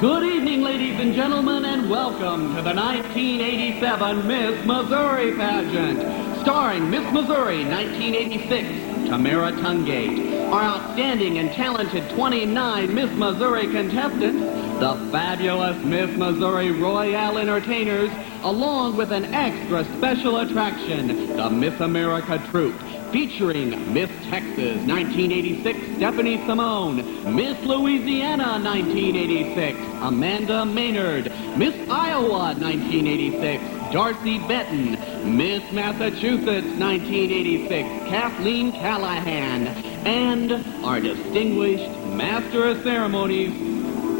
Good evening, ladies and gentlemen, and welcome to the 1987 Miss Missouri Pageant. Starring Miss Missouri 1986, Tamara Tungate. Our outstanding and talented 29 Miss Missouri contestants, the fabulous Miss Missouri Royale Entertainers, along with an extra special attraction, the Miss America Troupe, featuring Miss Texas 1986, Stephanie Simone, Miss Louisiana 1986, Amanda Maynard, Miss Iowa 1986, Darcy Benton, Miss Massachusetts 1986, Kathleen Callahan, and our distinguished Master of Ceremonies,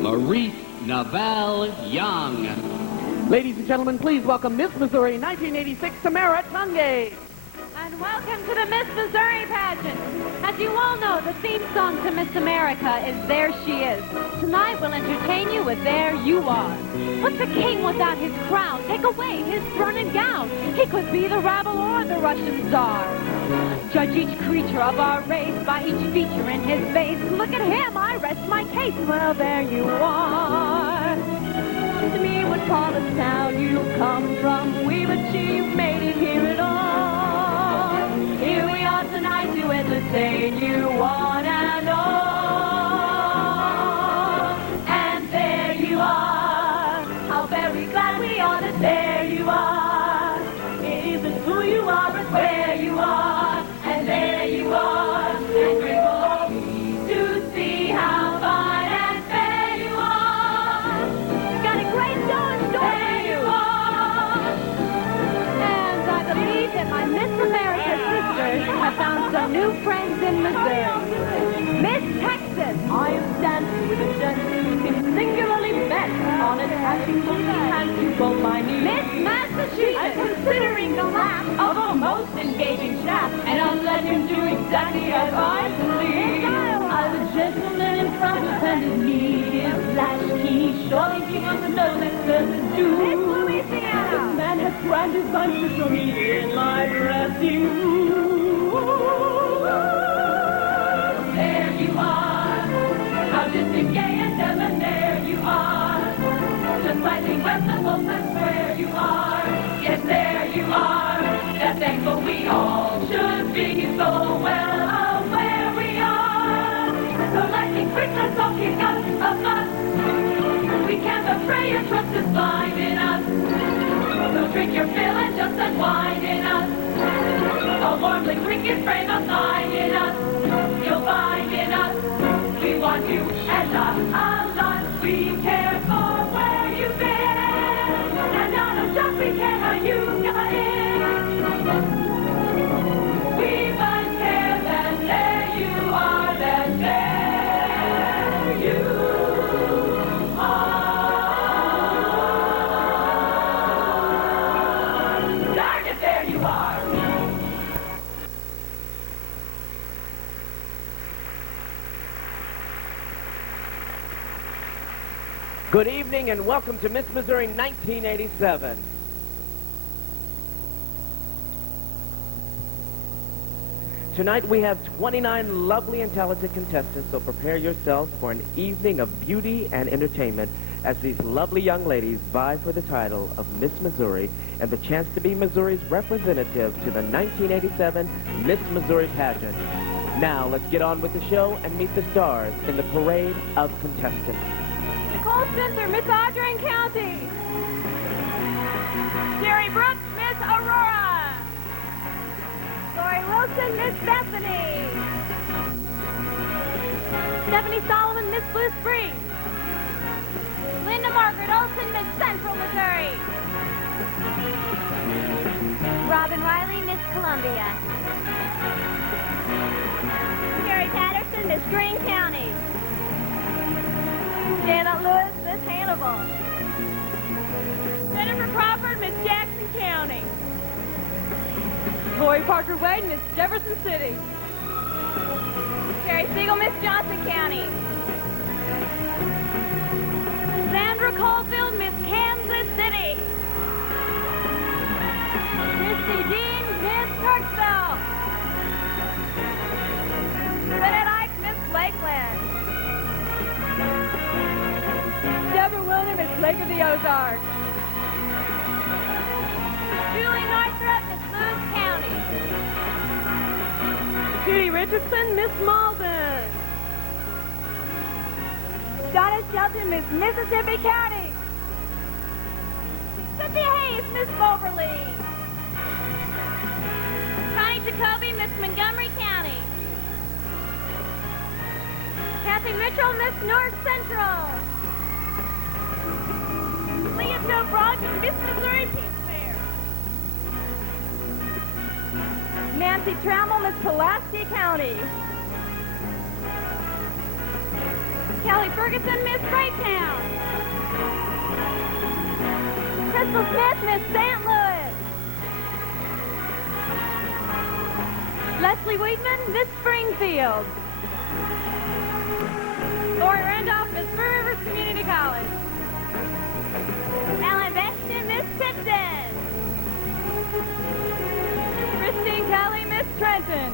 Maurice Naval Young. Ladies and gentlemen, please welcome Miss Missouri 1986, Tamara Tungate. And welcome to the Miss Missouri Pageant. As you all know, the theme song to Miss America is There She Is. Tonight we'll entertain you with There You Are. What's a king without his crown? Take away his throne and gown. He could be the rabble or the Russian czar. Judge each creature of our race by each feature in his face. Look at him, I rest my case. Well, there you are. To me, what part of town you come from? We've achieved, made it here at all. Here we are tonight to entertain you one and all. And there you are. How very glad we are that there you are. It isn't who you are, but where you are. And there you are. And we're all to see how fine and fair you are. Got a great show in store. There you are. And I believe that my Miss America have found some new friends in Missouri. Miss Texas, I am standing with a gent who seems singularly bent on attaching to me and to both my knees. Miss Massachusetts, I'm considering the laugh of a most engaging chap, and I'll let him do exactly as I believe. As a gentleman in front of and his knee is latchkey, surely he wants to know that certain do. Miss Louisiana, this man has grand designs to show me in my dressing room. There you are, how distant, gay, and debonair you are. Just slightly west of Wilson Square you are. Yes, there you are. That's thankful we all should be so well aware we are. So lightning quick, let's all kick up a fuss. We can't betray your trust is blind in us. So drink your fill and just unwind in us. A warmly cricket frame of mind in us. You'll find in us. We want you and a lot. We care for where you've been. And not a jot we care how you got in. We must care that there you are, that there you are. Darn it, there you are. Good evening and welcome to Miss Missouri 1987. Tonight we have 29 lovely and talented contestants, so prepare yourselves for an evening of beauty and entertainment as these lovely young ladies vie for the title of Miss Missouri and the chance to be Missouri's representative to the 1987 Miss Missouri Pageant. Now let's get on with the show and meet the stars in the parade of contestants. Nicole Spencer, Miss Audrain County. Jerry Brooks, Miss Aurora. Lori Wilson, Miss Bethany. Stephanie Solomon, Miss Blue Springs. Linda Margaret Olson, Miss Central Missouri. Robin Riley, Miss Columbia. Carrie Patterson, Miss Greene County. Janet Lewis, Miss Hannibal. Jennifer Crawford, Miss Jackson County. Lori Parker Wade, Miss Jefferson City. Carrie Siegel, Miss Johnson County. Sandra Caulfield, Miss Kansas City. Christy Dean, Miss Kirksville. Bennett Ike, Miss Lakeland. Deborah Lake of the Ozarks. Julie Northrup, Miss Lewis County. Judy Richardson, Miss Malden. Donna Shelton, Miss Mississippi County. Cynthia Hayes, Miss Moberly. Connie Jacoby, Miss Montgomery County. Kathy Mitchell, Miss North Central. Leah Jo Brogdon, Miss Missouri Peach Fair. Nancy Trammell, Miss Pulaski County. Kelly Ferguson, Miss Freytown. Crystal Smith, Miss St. Louis. Leslie Weedman, Miss Springfield. Lori Randolph, Miss Blue Rivers Community College. Alan Bexton, Miss Tipton. Christine Kelly, Miss Trenton.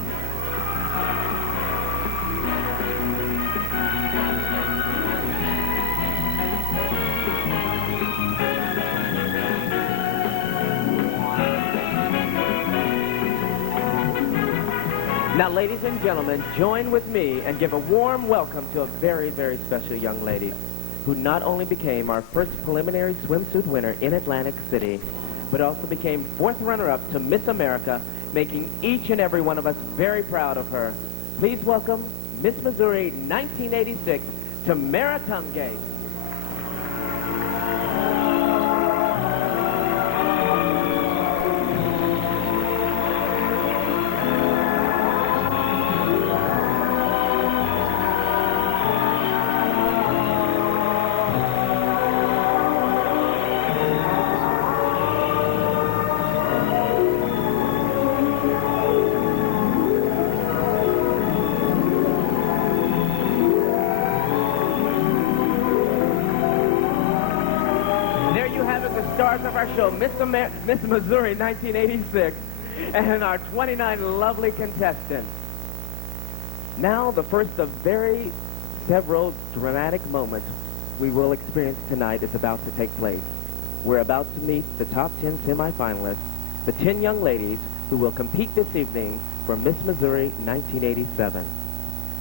Now, ladies and gentlemen, join with me and give a warm welcome to a very, very special young lady who not only became our first preliminary swimsuit winner in Atlantic City, but also became fourth runner-up to Miss America, making each and every one of us very proud of her. Please welcome Miss Missouri 1986, Tamara Tungate. Stars of our show, Miss Missouri 1986, and our 29 lovely contestants. Now, the first of several dramatic moments we will experience tonight is about to take place. We're about to meet the top 10 semifinalists, the 10 young ladies who will compete this evening for Miss Missouri 1987.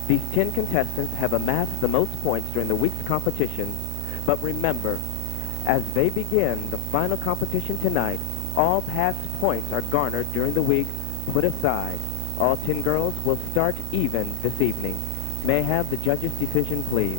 These 10 contestants have amassed the most points during the week's competition, but remember, as they begin the final competition tonight, all past points are garnered during the week put aside. All 10 girls will start even this evening. May I have the judge's decision, please?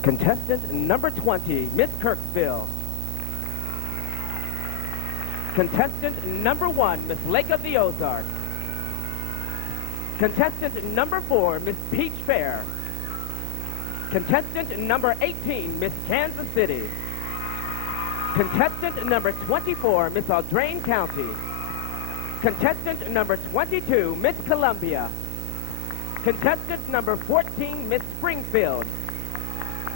Contestant number 20, Miss Kirksville. Contestant number 1, Miss Lake of the Ozarks. Contestant number 4, Miss Peach Fair. Contestant number 18, Miss Kansas City. Contestant number 24, Miss Audrain County. Contestant number 22, Miss Columbia. Contestant number 14, Miss Springfield.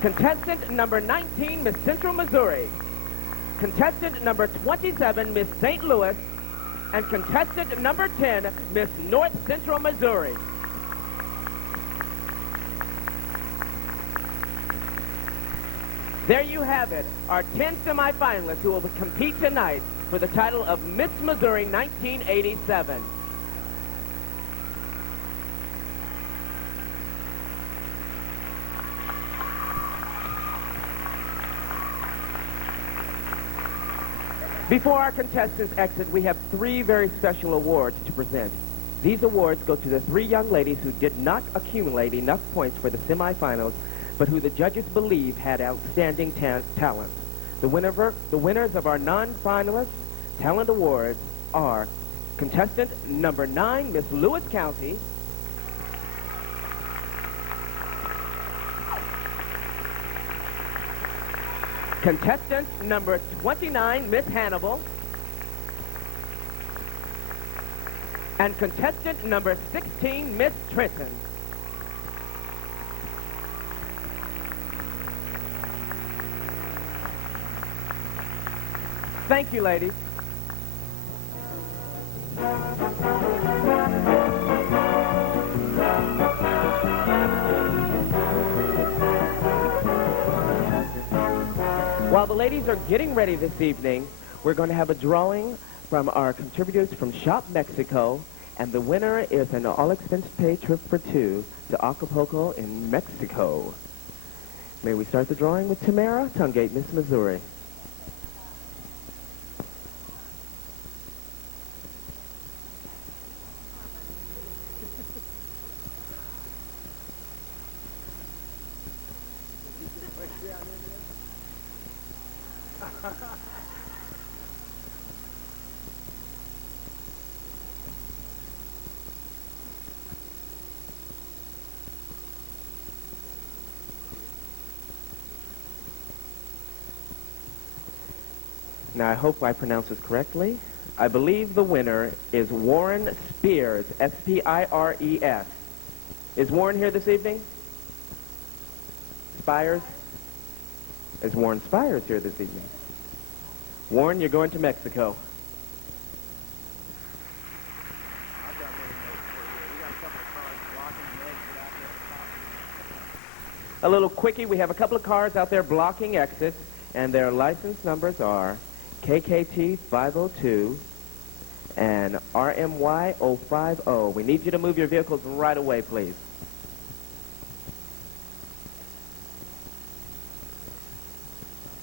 Contestant number 19, Miss Central Missouri. Contestant number 27, Miss St. Louis, and contestant number 10, Miss North Central Missouri. There you have it, our 10 semifinalists who will compete tonight for the title of Miss Missouri 1987. Before our contestants exit, we have 3 very special awards to present. These awards go to the 3 young ladies who did not accumulate enough points for the semifinals, but who the judges believe had outstanding talent. The winners of our non-finalist talent awards are contestant number 9, Miss Lewis County. Contestant number 29, Miss Hannibal. And contestant number 16, Miss Tritton. Thank you, ladies. While the ladies are getting ready this evening, we're going to have a drawing from our contributors from Shop Mexico, and the winner is an all-expense-paid trip for two to Acapulco in Mexico. May we start the drawing with Tamara Tungate, Miss Missouri. Now, I hope I pronounce this correctly. I believe the winner is Warren Spears, S-P-I-R-E-S. Is Warren here this evening? Spires? Is Warren Spires here this evening? Warren, you're going to Mexico. A little quickie, we have a couple of cars out there blocking exits, and their license numbers are KKT 502 and RMY 050. We need you to move your vehicles right away, please.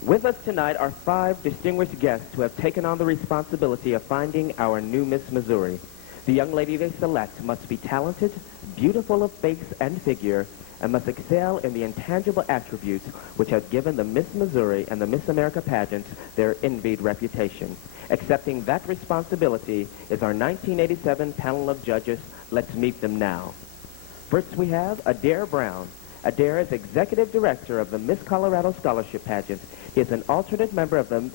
With us tonight are 5 distinguished guests who have taken on the responsibility of finding our new Miss Missouri. The young lady they select must be talented, beautiful of face and figure, and must excel in the intangible attributes which have given the Miss Missouri and the Miss America pageants their envied reputation. Accepting that responsibility is our 1987 panel of judges. Let's meet them now. First we have Adair Brown. Adair is Executive Director of the Miss Colorado Scholarship Pageant. He is an alternate member of the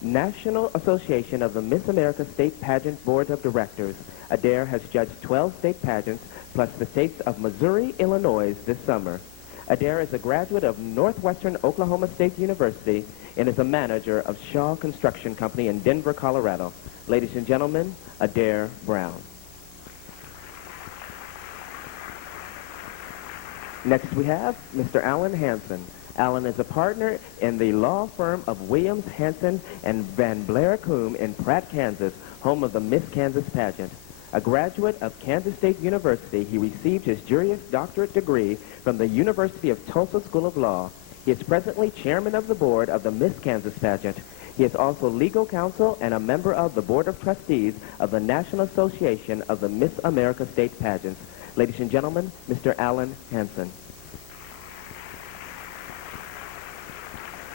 National Association of the Miss America State Pageant Board of Directors. Adair has judged 12 state pageants, plus the states of Missouri, Illinois this summer. Adair is a graduate of Northwestern Oklahoma State University and is a manager of Shaw Construction Company in Denver, Colorado. Ladies and gentlemen, Adair Brown. Next we have Mr. Alan Hansen. Alan is a partner in the law firm of Williams, Hansen, and Van Blair Coombe in Pratt, Kansas, home of the Miss Kansas pageant. A graduate of Kansas State University, he received his Juris Doctorate degree from the University of Tulsa School of Law. He is presently chairman of the board of the Miss Kansas pageant. He is also legal counsel and a member of the Board of Trustees of the National Association of the Miss America State Pageants. Ladies and gentlemen, Mr. Alan Hansen.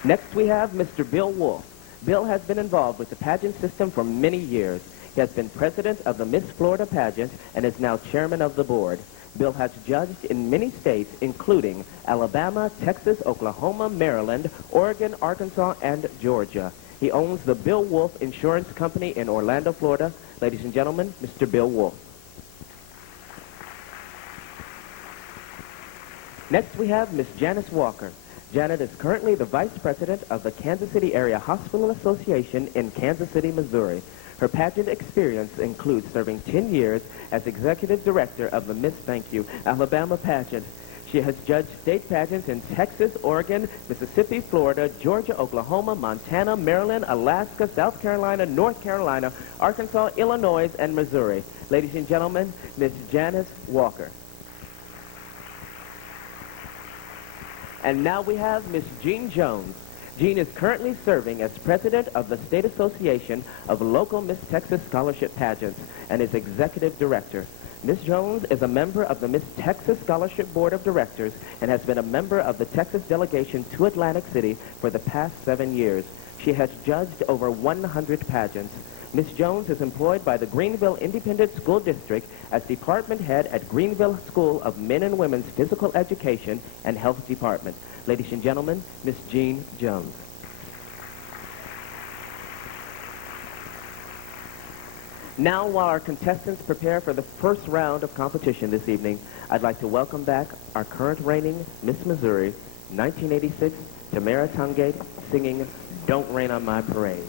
Next we have Mr. Bill Wolf. Bill has been involved with the pageant system for many years. He has been president of the Miss Florida pageant and is now chairman of the board. Bill has judged in many states, including Alabama, Texas, Oklahoma, Maryland, Oregon, Arkansas, and Georgia. He owns the Bill Wolf Insurance Company in Orlando, Florida. Ladies and gentlemen, Mr. Bill Wolf. Next we have Miss Janice Walker. Janet is currently the vice president of the Kansas City Area Hospital Association in Kansas City, Missouri. Her pageant experience includes serving 10 years as executive director of the Miss Thank You Alabama pageant. She has judged state pageants in Texas, Oregon, Mississippi, Florida, Georgia, Oklahoma, Montana, Maryland, Alaska, South Carolina, North Carolina, Arkansas, Illinois, and Missouri. Ladies and gentlemen, Miss Janice Walker. And now we have Miss Jean Jones. Jean is currently serving as president of the State Association of Local Miss Texas Scholarship Pageants and is executive director. Ms. Jones is a member of the Miss Texas Scholarship Board of Directors and has been a member of the Texas delegation to Atlantic City for the past 7 years. She has judged over 100 pageants. Ms. Jones is employed by the Greenville Independent School District as department head at Greenville School of Men and Women's Physical Education and Health Department. Ladies and gentlemen, Miss Jean Jones. Now, while our contestants prepare for the first round of competition this evening, I'd like to welcome back our current reigning Miss Missouri, 1986, Tamara Tungate, singing Don't Rain on My Parade.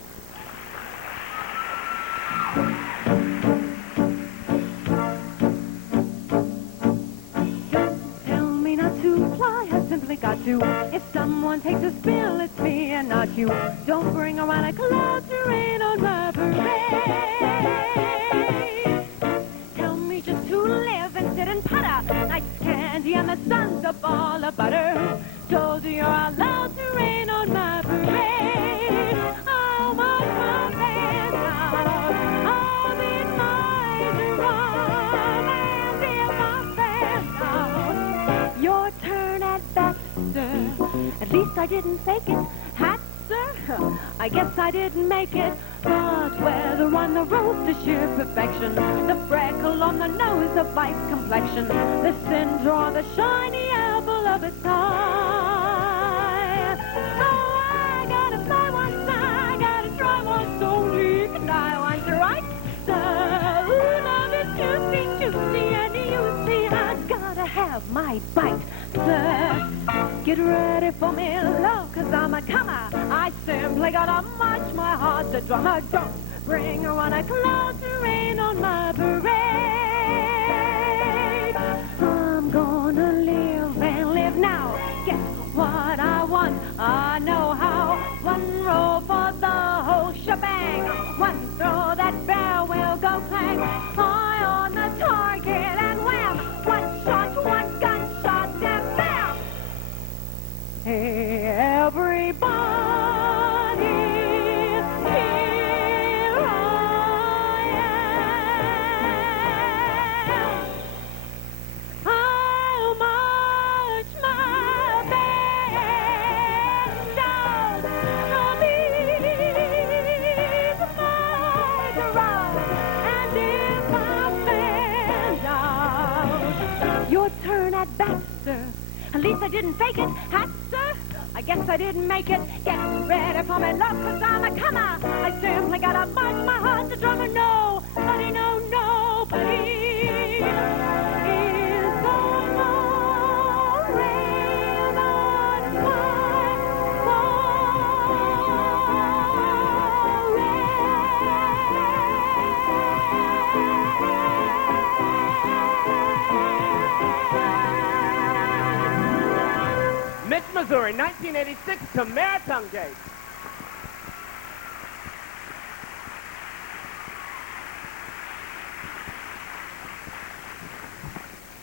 got to. If someone takes a spill, it's me and not you. Don't bring around a cloud to rain on my parade. Tell me just who live and sit and putter. Nice candy and the sun's a ball of butter. Told you you're allowed to rain on my parade. Oh, my fans out. I'll be my drum and in my fans out. Your turn at bat, sir. At least I didn't fake it. Hat, sir? I guess I didn't make it. But whether on the road to sheer perfection, the freckle on the nose, the white complexion, the cinder or the shiny apple of its eye. Oh, I gotta fly once, I gotta try once, only can I once, right, sir? Ooh, love is juicy, juicy, and you see I gotta have my bite, sir. Get ready for me, love, 'cause I'm a comer. I simply gotta march my heart to drummer. Don't bring around a cloud to rain on my parade. I'm gonna live and live now. Get what I want, I know how. One roll for the whole shebang. One throw, that bell will go clang. Eye on the target and wham. One shot, one gunshot, and bam! Hey, everybody, here I am. I'll march my band down the beat my drum and in my band out. Your turn at bat, sir. At least I didn't fake it. Hat, sir? I guess I didn't make it. Get ready for me, love, 'cause I'm a comer. I simply gotta march my heart to drummer. Nobody, no, nobody is on the rail on Miss Missouri, 1986, Tamara Tungate.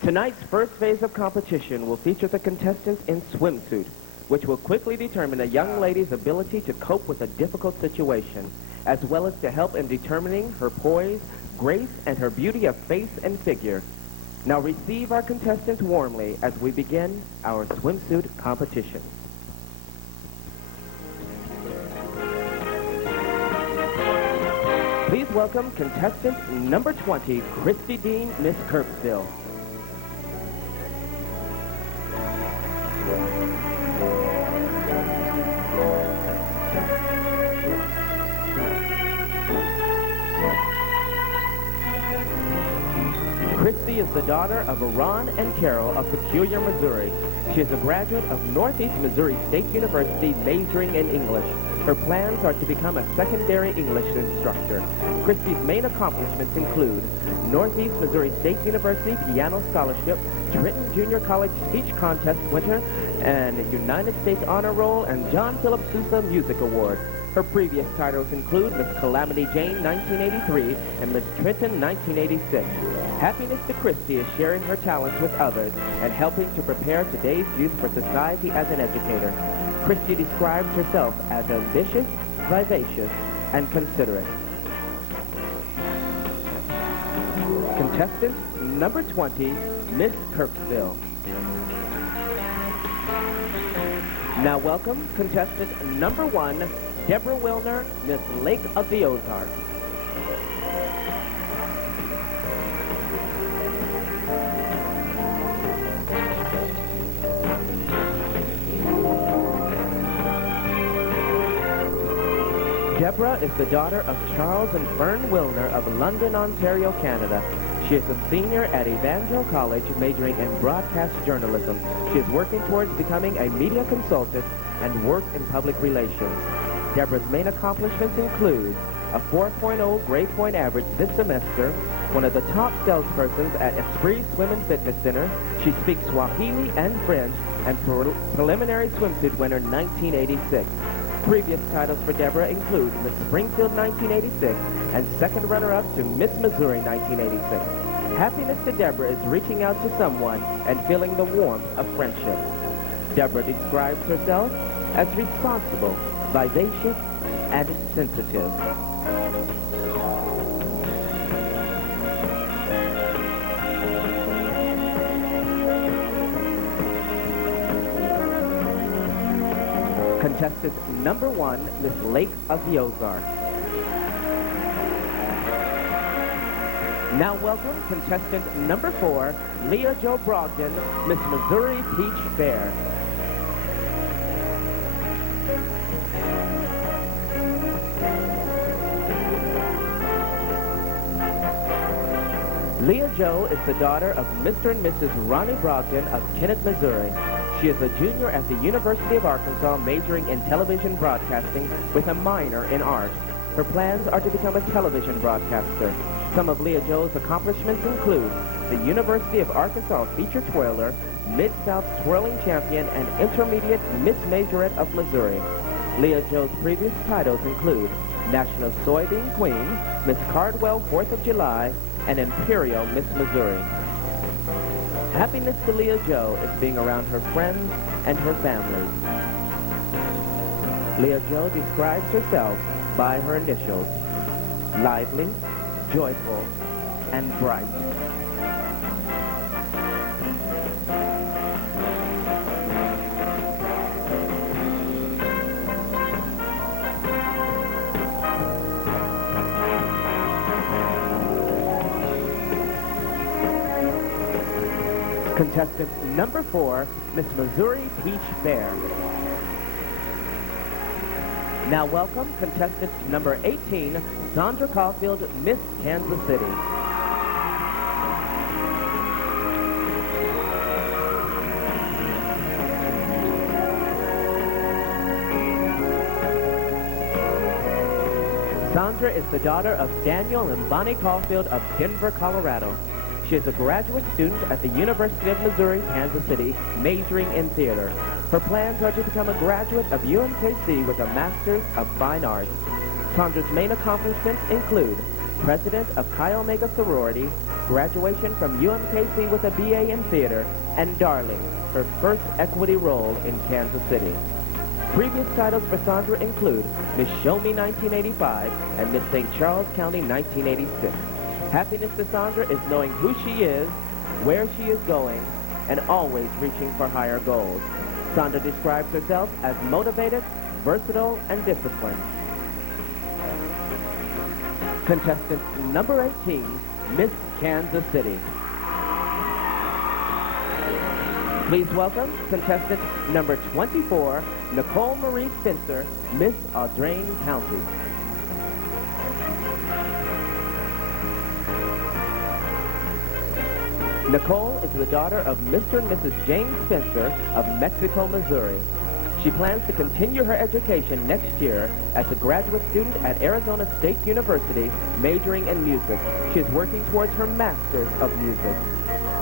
Tonight's first phase of competition will feature the contestants in Swimsuit, which will quickly determine a young lady's ability to cope with a difficult situation, as well as to help in determining her poise, grace, and her beauty of face and figure. Now receive our contestants warmly as we begin our swimsuit competition. Please welcome contestant number 20, Christy Dean, Miss Kirksville. Christy is the daughter of Ron and Carol of Peculiar, Missouri. She is a graduate of Northeast Missouri State University, majoring in English. Her plans are to become a secondary English instructor. Christy's main accomplishments include Northeast Missouri State University Piano Scholarship, Trenton Junior College Speech Contest winner, and United States Honor Roll and John Philip Sousa Music Award. Her previous titles include Miss Calamity Jane 1983 and Miss Trenton 1986. Happiness to Christy is sharing her talents with others and helping to prepare today's youth for society as an educator. Christy describes herself as ambitious, vivacious, and considerate. Contestant number 20, Miss Kirksville. Now welcome contestant number 1, Deborah Wilner, Miss Lake of the Ozarks. Deborah is the daughter of Charles and Fern Wilner of London, Ontario, Canada. She is a senior at Evangel College, majoring in broadcast journalism. She is working towards becoming a media consultant and work in public relations. Deborah's main accomplishments include a 4.0 grade point average this semester, one of the top salespersons at Esprit Swim and Fitness Center. She speaks Swahili and French and preliminary swimsuit winner 1986. Previous titles for Deborah include Miss Springfield 1986 and second runner-up to Miss Missouri 1986. Happiness to Deborah is reaching out to someone and feeling the warmth of friendship. Deborah describes herself as responsible, vivacious, and sensitive. Contestant number 1, Miss Lake of the Ozarks. Now welcome contestant number 4, Leah Jo Brogdon, Miss Missouri Peach Fair. Leah Jo is the daughter of Mr. and Mrs. Ronnie Brogdon of Kennett, Missouri. She is a junior at the University of Arkansas, majoring in television broadcasting with a minor in art. Her plans are to become a television broadcaster. Some of Leah Jo's accomplishments include the University of Arkansas feature twirler, Mid-South twirling champion, and intermediate Miss Majorette of Missouri. Leah Jo's previous titles include National Soybean Queen, Miss Cardwell 4th of July, and Imperial Miss Missouri. Happiness to Leah Jo is being around her friends and her family. Leah Jo describes herself by her initials: lively, joyful, and bright. Contestant number 4, Miss Missouri Peach Fair. Now welcome contestant number 18, Sandra Caulfield, Miss Kansas City. Sandra is the daughter of Daniel and Bonnie Caulfield of Denver, Colorado. She is a graduate student at the University of Missouri, Kansas City, majoring in theater. Her plans are to become a graduate of UMKC with a Master's of Fine Arts. Sandra's main accomplishments include President of Chi Omega Sorority, graduation from UMKC with a BA in theater, and Darling, her first equity role in Kansas City. Previous titles for Sandra include Miss Show Me 1985 and Miss St. Charles County 1986. Happiness to Sandra is knowing who she is, where she is going, and always reaching for higher goals. Sandra describes herself as motivated, versatile, and disciplined. Contestant number 18, Miss Kansas City. Please welcome contestant number 24, Nicole Marie Spencer, Miss Audrain County. Nicole is the daughter of Mr. and Mrs. James Spencer of Mexico, Missouri. She plans to continue her education next year as a graduate student at Arizona State University, majoring in music. She is working towards her Master's of Music.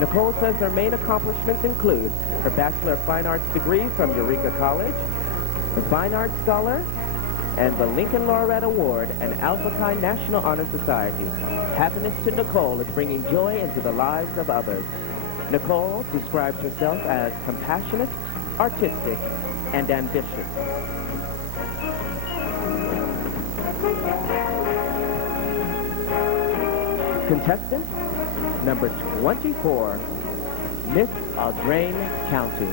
Nicole says her main accomplishments include her Bachelor of Fine Arts degree from Eureka College, the Fine Arts Scholar, and the Lincoln Laureate Award and Alpha Chi National Honor Society. Happiness to Nicole is bringing joy into the lives of others. Nicole describes herself as compassionate, artistic, and ambitious. Contestant number 24, Miss Audrain County.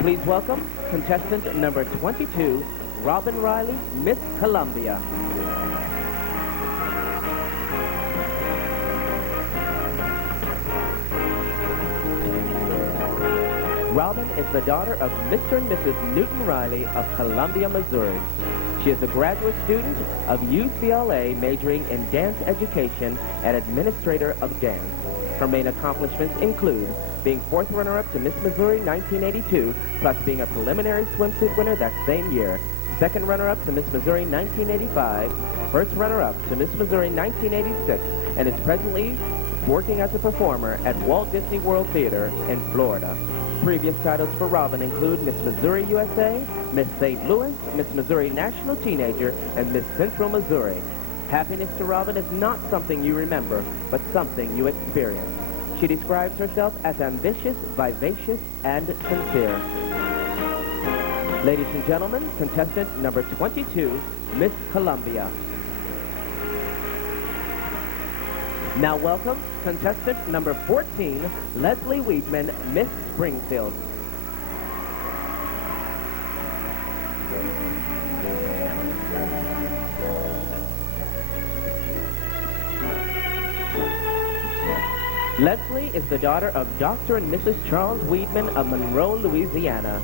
Please welcome contestant number 22, Robin Riley, Miss Columbia. Robin is the daughter of Mr. and Mrs. Newton Riley of Columbia, Missouri. She is a graduate student of UCLA, majoring in dance education and administrator of dance. Her main accomplishments include being fourth runner-up to Miss Missouri 1982, plus being a preliminary swimsuit winner that same year, second runner-up to Miss Missouri 1985, first runner-up to Miss Missouri 1986, and is presently working as a performer at Walt Disney World Theater in Florida. Previous titles for Robin include Miss Missouri USA, Miss St. Louis, Miss Missouri National Teenager, and Miss Central Missouri. Happiness to Robin is not something you remember, but something you experience. She describes herself as ambitious, vivacious, and sincere. Ladies and gentlemen, contestant number 22, Miss Columbia. Now welcome contestant number 14, Leslie Weedman, Miss Springfield. Leslie is the daughter of Dr. and Mrs. Charles Weedman of Monroe, Louisiana.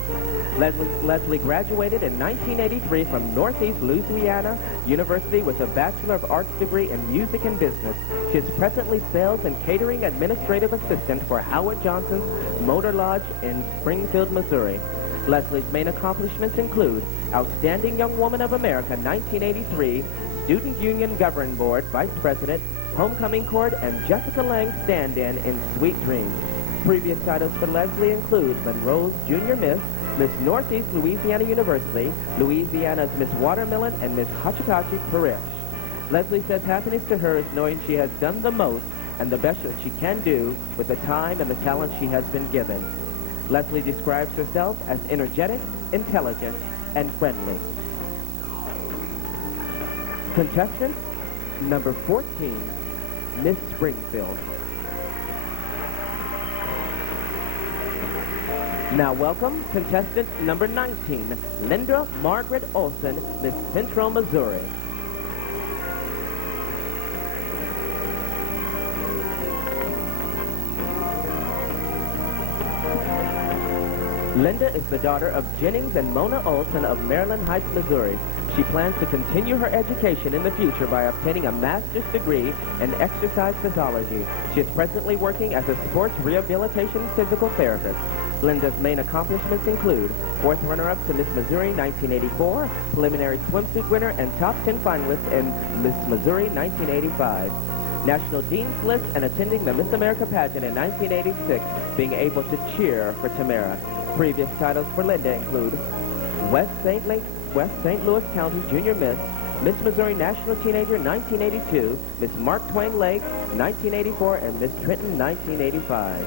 Leslie graduated in 1983 from Northeast Louisiana University with a Bachelor of Arts degree in Music and Business. She is presently Sales and Catering Administrative Assistant for Howard Johnson's Motor Lodge in Springfield, Missouri. Leslie's main accomplishments include Outstanding Young Woman of America 1983, Student Union Governing Board Vice President, Homecoming Court, and Jessica Lange stand-in in Sweet Dreams. Previous titles for Leslie include Monroe's Junior Miss, Miss Northeast Louisiana University, Louisiana's Miss Watermelon, and Miss Hachikachi Parish. Leslie says happiness to her is knowing she has done the most and the best that she can do with the time and the talent she has been given. Leslie describes herself as energetic, intelligent, and friendly. Contestant number 14, Miss Springfield. Now welcome contestant number 19, Linda Margaret Olson, Miss Central Missouri. Linda is the daughter of Jennings and Mona Olson of Maryland Heights, Missouri. She plans to continue her education in the future by obtaining a master's degree in exercise physiology. She is presently working as a sports rehabilitation physical therapist. Linda's main accomplishments include fourth runner-up to Miss Missouri 1984, preliminary swimsuit winner, and top 10 finalist in Miss Missouri 1985. National Dean's List and attending the Miss America Pageant in 1986, being able to cheer for Tamara. Previous titles for Linda include West St. Louis County Junior Miss, Miss Missouri National Teenager 1982, Miss Mark Twain Lake 1984, and Miss Trenton 1985.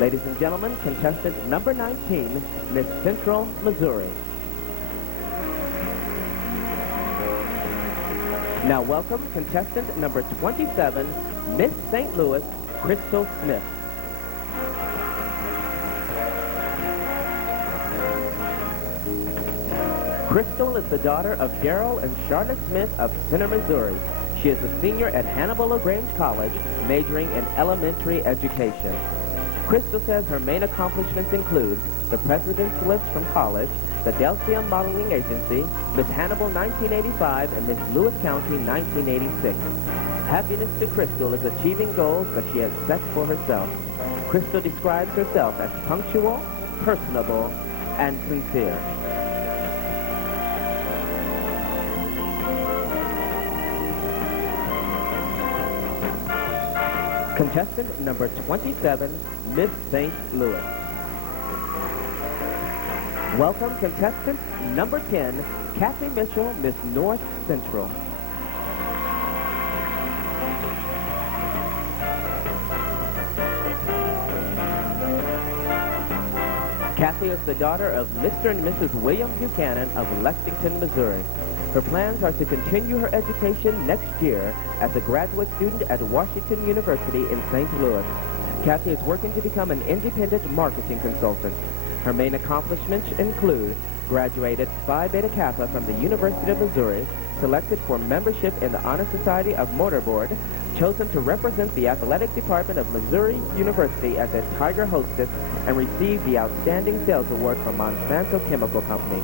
Ladies and gentlemen, contestant number 19, Miss Central Missouri. Now welcome contestant number 27, Miss St. Louis, Crystal Smith. Crystal is the daughter of Daryl and Charlotte Smith of Center, Missouri. She is a senior at Hannibal LaGrange College, majoring in elementary education. Crystal says her main accomplishments include the President's List from college, the Delphium Modeling Agency, Miss Hannibal 1985, and Miss Lewis County 1986. Happiness to Crystal is achieving goals that she has set for herself. Crystal describes herself as punctual, personable, and sincere. Contestant number 27, Miss St. Louis. Welcome contestant number 10, Kathy Mitchell, Miss North Central. Kathy is the daughter of Mr. and Mrs. William Buchanan of Lexington, Missouri. Her plans are to continue her education next year as a graduate student at Washington University in St. Louis. Kathy is working to become an independent marketing consultant. Her main accomplishments include graduated Phi Beta Kappa from the University of Missouri, selected for membership in the Honor Society of Motorboard, chosen to represent the athletic department of Missouri University as a Tiger hostess, and received the Outstanding Sales Award from Monsanto Chemical Company.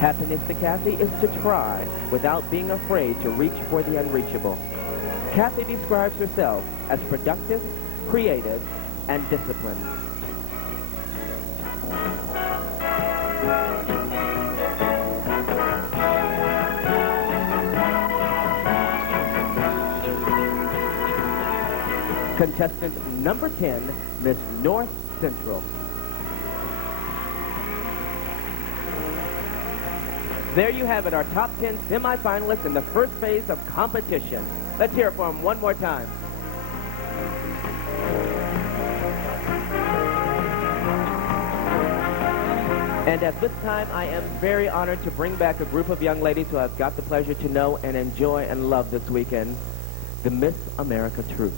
Happiness to Kathy is to try without being afraid to reach for the unreachable. Kathy describes herself as productive, creative, and disciplined. Contestant number 10, Miss North Central. There you have it, our top 10 semifinalists in the first phase of competition. Let's hear it for them one more time. And at this time, I am very honored to bring back a group of young ladies who I've got the pleasure to know and enjoy and love this weekend, the Miss America troupe.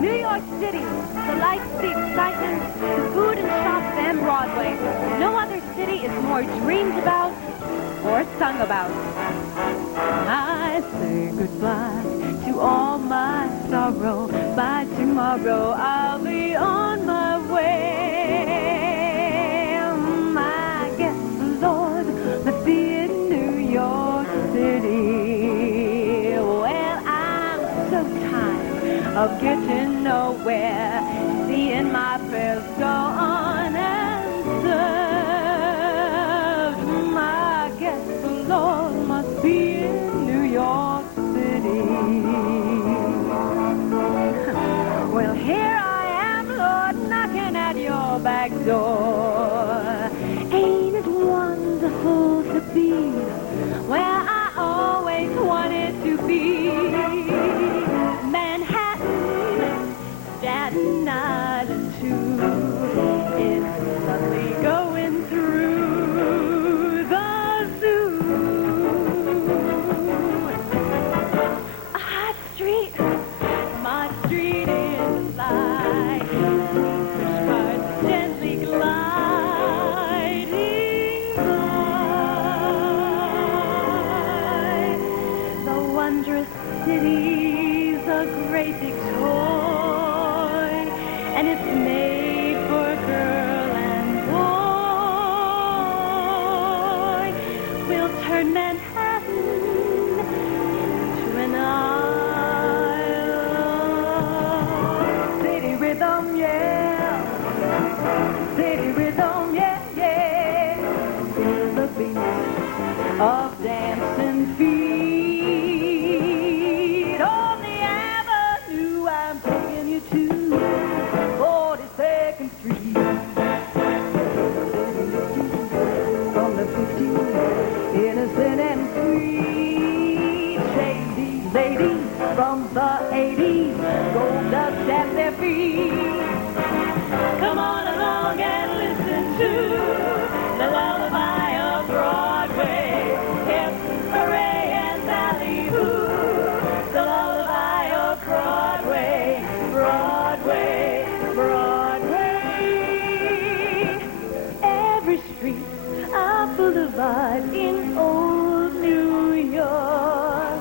New York City, the lights, the excitement, the food and shops and Broadway. No other city is more dreamed about or sung about. I say goodbye to all my sorrow. By tomorrow I'll be on my way. I guess the Lord must be in New York City. Well, I'm so tired of getting nowhere, seeing my prayers go unanswered. I guess the Lord must be in New York City. Well, here I am, Lord, knocking at your back door. Ain't it wonderful to be where I always wanted to be? Manhattan, Staten Island too. It's lovely going through the zoo. A hot street, my street is light. Cars gently gliding by. The wondrous city's a great big toy, and it's made for girl and boy. We'll turn Manhattan to an island. City rhythm, yeah. City rhythm, yeah, yeah. Feel the beat of dancing feet on the avenue. I'm taking you to 42nd Street. From the 50s, innocent and sweet, shady ladies from the 80s, gold dust at their feet. Come on along and listen to the lullaby of Broadway. Hip, hooray, and ballyhoo. The lullaby of Broadway, Broadway, Broadway. Every street a boulevard in old New York.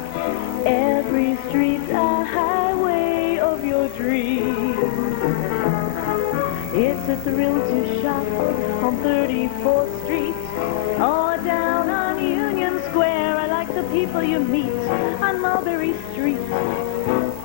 Every street's a highway of your dreams. It's a thrill to shop on 34th Street or down on Union Square. I like the people you meet on Mulberry Street.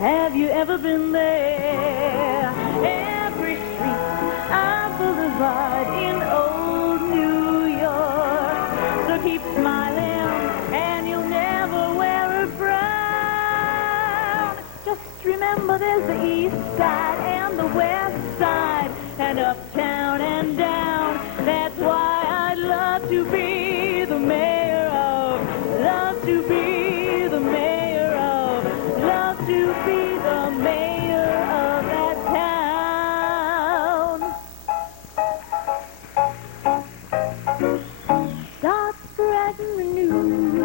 Have you ever been there? Every street a boulevard in old New York. So keep smiling and you'll never wear a frown. Just remember there's the east side and the west side, and uptown and down. That's why I'd love to be the mayor of, love to be the mayor of, love to be the mayor of that town. Start spreading the news.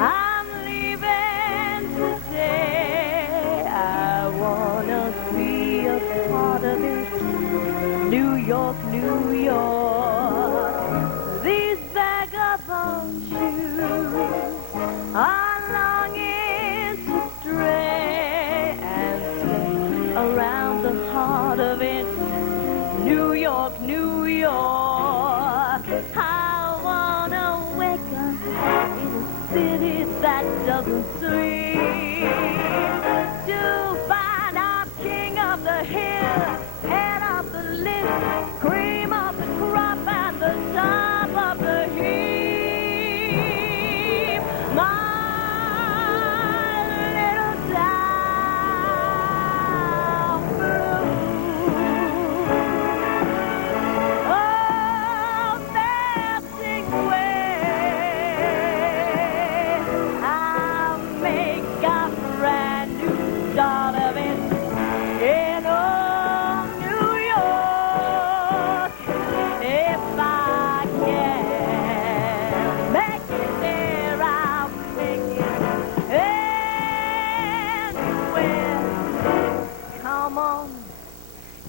I'm leaving today. I wanna be a part of it. New York, New York. These vagabond shoes are longing to stray and swing around the heart of it. New York, New York. I wanna wake up in a city that doesn't sleep, to find our king of the hill, head of the list, cream of the crop, and the top of the hill.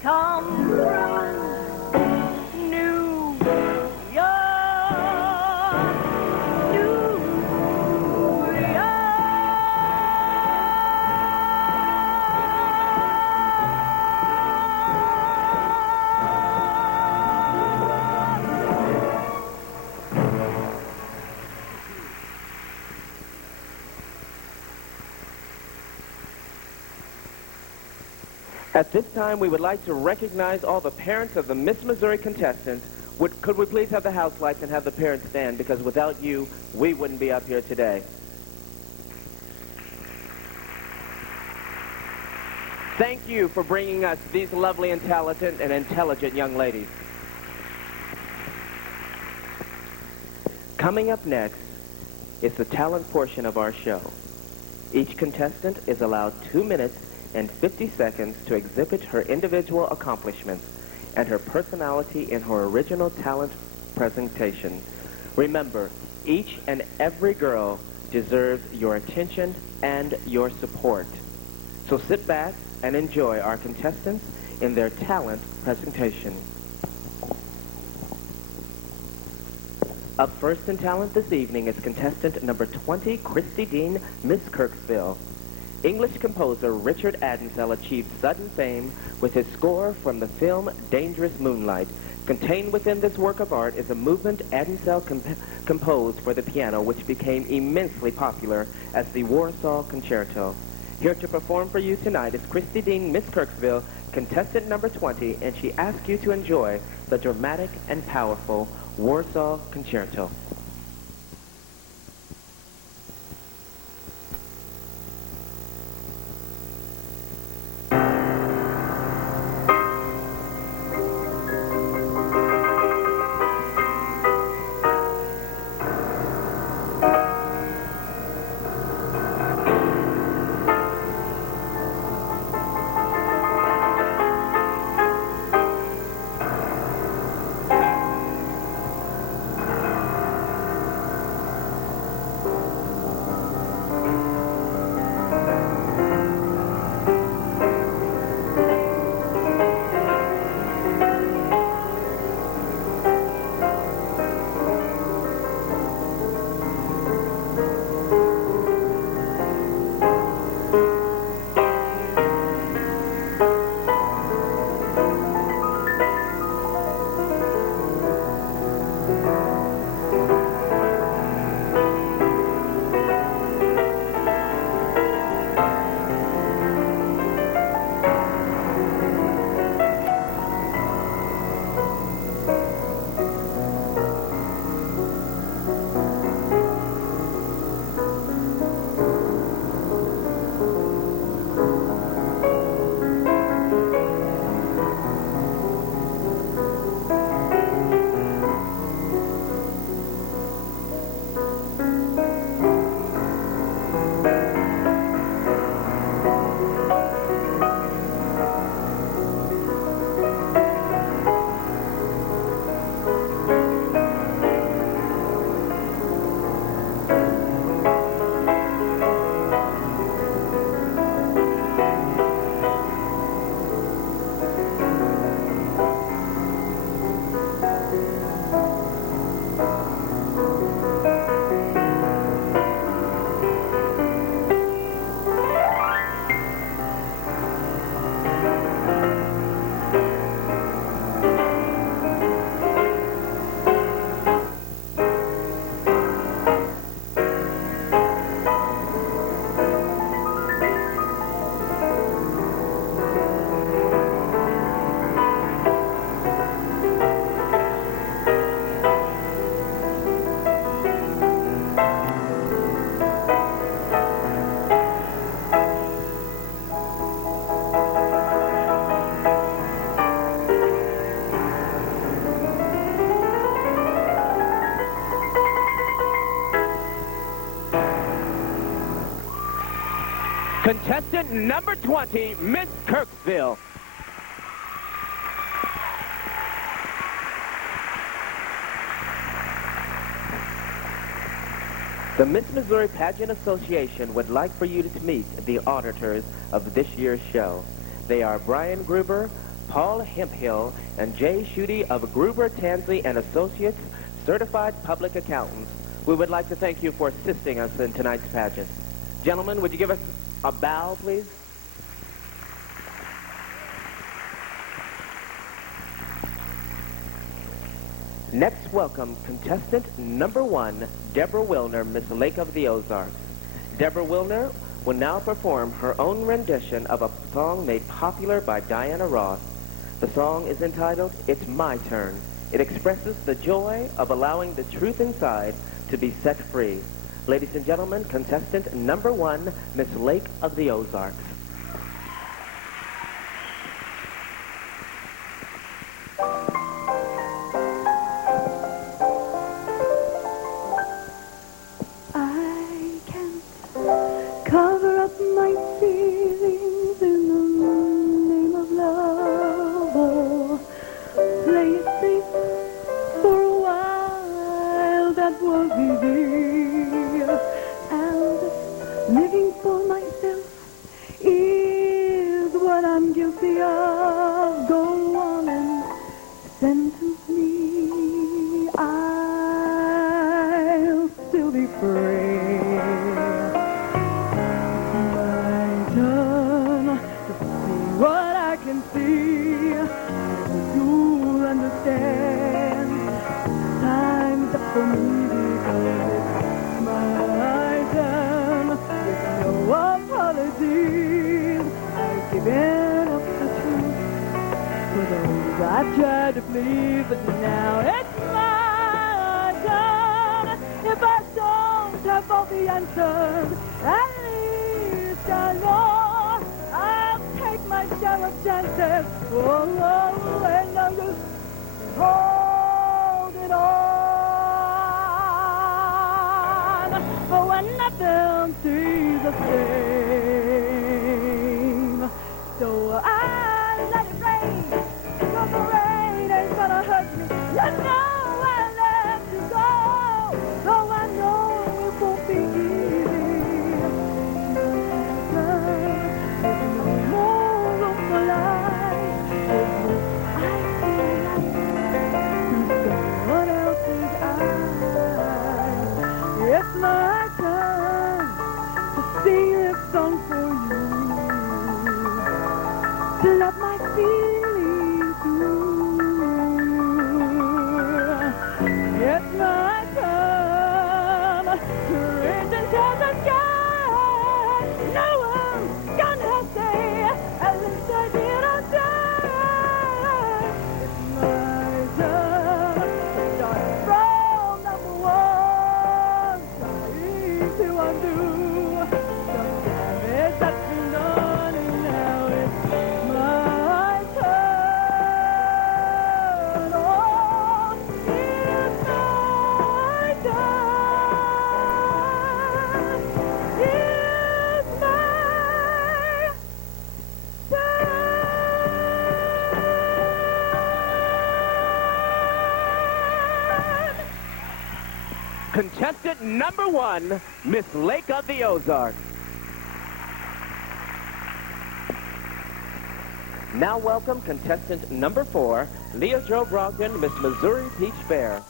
come through New York, New At this time, we would like to recognize all the parents of the Miss Missouri contestants. Could we please have the house lights and have the parents stand? Because without you, we wouldn't be up here today. Thank you for bringing us these lovely and talented and intelligent young ladies. Coming up next is the talent portion of our show. Each contestant is allowed 2 minutes and 50 seconds to exhibit her individual accomplishments and her personality in her original talent presentation. Remember, each and every girl deserves your attention and your support. So sit back and enjoy our contestants in their talent presentation. Up first in talent this evening is contestant number 20, Christy Dean, Miss Kirksville. English composer Richard Addinsell achieved sudden fame with his score from the film Dangerous Moonlight. Contained within this work of art is a movement Addinsell composed for the piano, which became immensely popular as the Warsaw Concerto. Here to perform for you tonight is Christy Dean, Miss Kirksville, contestant number 20, and she asks you to enjoy the dramatic and powerful Warsaw Concerto. Contestant number 20, Miss Kirksville. The Miss Missouri Pageant Association would like for you to meet the auditors of this year's show. They are Brian Gruber, Paul Hemphill and Jay Schutte of Gruber, Tansley and Associates, Certified Public Accountants. We would like to thank you for assisting us in tonight's pageant. Gentlemen, would you give us a bow, please? Next, welcome contestant number 1, Deborah Wilner, Miss Lake of the Ozarks. Deborah Wilner will now perform her own rendition of a song made popular by Diana Ross. The song is entitled, It's My Turn. It expresses the joy of allowing the truth inside to be set free. Ladies and gentlemen, contestant number 1, Miss Lake of the Ozarks. I can't cover up my feelings in the name of love. Oh, play it safe for a while, that was easy. And living for myself is what I'm guilty of. Go on and sentence me. I'll still be free. My turn to see what I can see. You'll understand. Time's up for me because it's my turn. With no apologies, I've given up the truth for those I tried to please, but now it's my turn. If I don't have all the answers, at least I know I'll take my share of chances. Oh, and now you holding on. But when nothing seems the same, so I let it rain. Cause the rain ain't gonna hurt me. You know I let you go. Though I know it won't be easy. There's no more room for life. I feel like through someone else's eyes. It's my turn to sing this song for you. To let my feelings through. It's my turn to reach into the sky. No one's gonna say at least I didn't die. It's my turn to start from number 1, trying to undo some damage that's been done, and now it's my turn. Oh, it's my turn. It's my turn. Contestant number 1, Miss Lake of the Ozarks. Now welcome contestant number 4, Leah Jo Brogdon, Miss Missouri Peach Fair.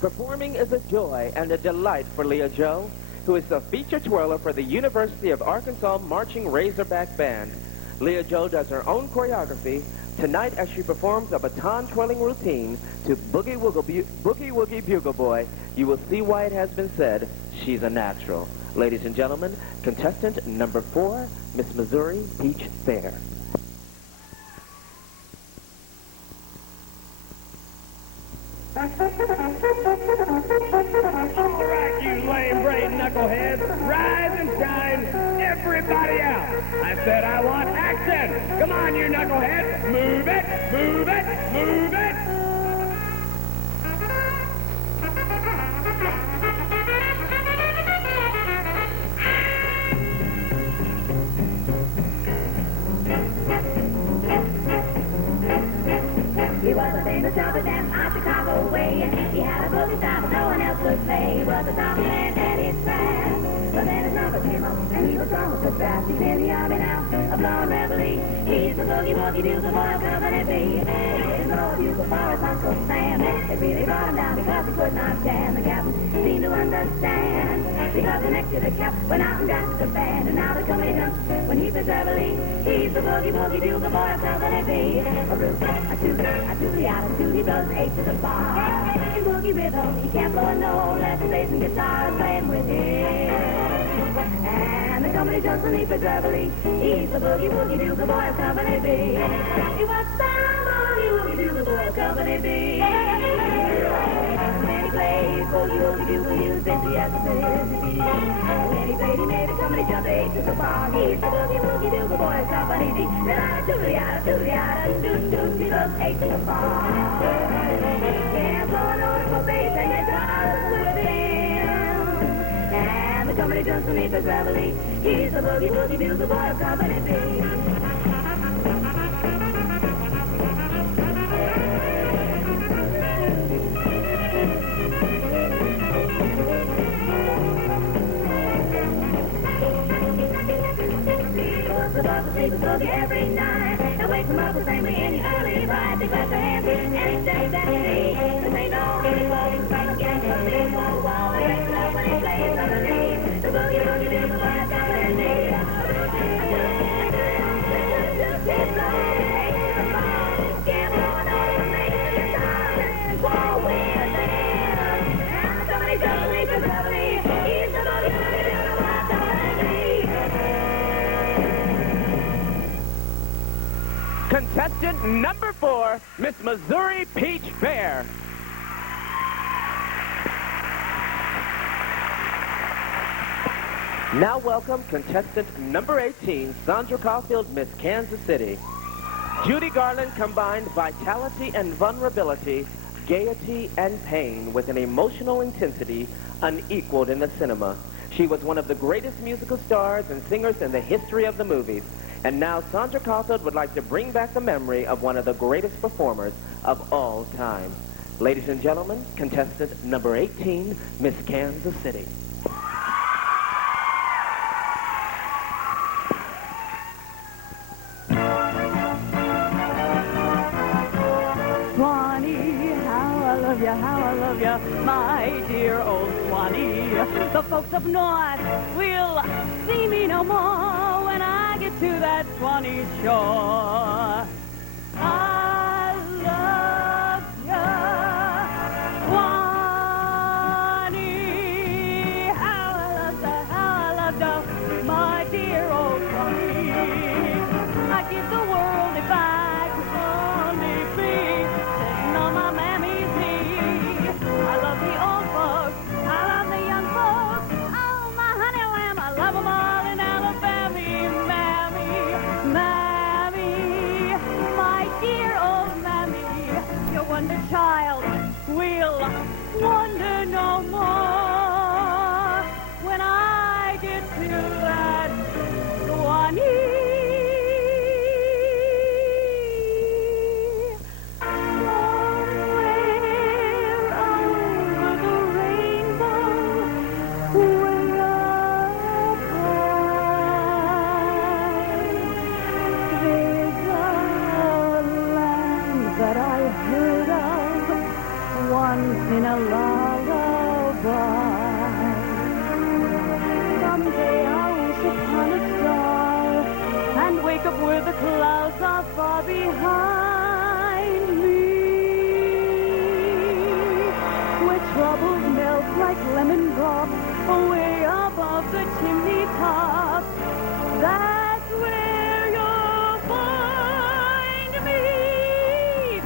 Performing is a joy and a delight for Leah Jo, who is the feature twirler for the University of Arkansas Marching Razorback Band. Leah Jo does her own choreography tonight as she performs a baton twirling routine to Boogie Woogie Bugle Boy. You will see why it has been said, she's a natural. Ladies and gentlemen, contestant number 4, Miss Missouri Peach Fair. All right, you lame-brained knuckleheads, rise and shine, everybody out. I said I want action. Come on, you knuckleheads, move it, move it, move it. He was a famous jobber down on Chicago way, and he had a boogie style but no one else would play. He was a top man at his craft, but then his number came up and he was gone so fast. He's in the army now, a blonde reveille. He's the boogie woogie do the boy company be. Even though you go far as Uncle Sam, it really brought him down because he could not stand. The captain seemed to understand because the next year the cap went out and got the band, and now the company jumps when he plays reveille. He's the boogie woogie do the boy company be. A root, a toot, a tootie out, a toot, he blows 8 to the bar. In boogie rhythm, he can't blow a note, left bass and guitar playing with him. And the company jumps when he plays reveille. He's the boogie woogie do the boy company be. He was the boogie woogie do the boy company be. When he plays boogie woogie do, he uses enthusiasm. When he played, he made the company jump 8 to the bar. He's the boogie woogie do the boy company be. Tootie-yada, doot-doot, he goes 8 to the bar. Can't blow a note for bass and guitars with him. And the company jumps beneath the reveille. He's the boogie woogie do the boy company be. Sleep a boogie every night and wake him up the same way in the early ride. They clap their hands and he says that he cause they know he falls from against the big wall. He wakes up when he plays on the knee. The boogie woogie do the boy company. Can't blow a note for me, guitar and wall with him. And the company just sleeps his reveille. He's the boogie woogie do the boy company. Contestant number 4, Miss Missouri Peach Fair. Now welcome contestant number 18, Sandra Caulfield, Miss Kansas City. Judy Garland combined vitality and vulnerability, gaiety and pain with an emotional intensity unequaled in the cinema. She was one of the greatest musical stars and singers in the history of the movies. And now Sandra Caulfield would like to bring back the memory of one of the greatest performers of all time. Ladies and gentlemen, contestant number 18, Miss Kansas City. Swanee, how I love ya, my dear old Swanee. The folks up north will see me no more when I get to that Swanee shore. I love ya, Swanee. How I love ya, my dear old Swanee. I'd give the world if I could only be sitting on my mammy's knee. I love the old folks, I love the young folks. Oh, my honey lamb, I love them all in Alabama. Mammy, my dear old mammy, your wonder child will wonder no more when I get to that Swanee. In a lullaby. Someday I'll wish upon a star and wake up where the clouds are far behind me, where troubles melt like lemon drops away above the chimney top. That's where you'll find me.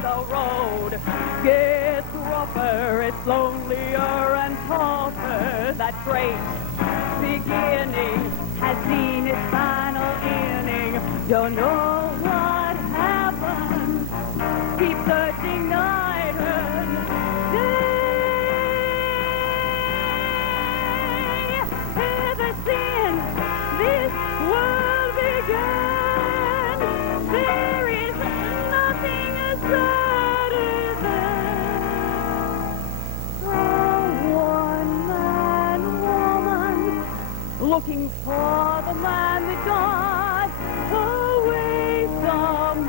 The road gets rougher, it's lonelier and tougher. That great beginning has seen its final inning. Don't know what happened. Keep searching night and day. Ever since this world began, there is nothing as sadder than a one-man woman looking for the man that got away somewhere.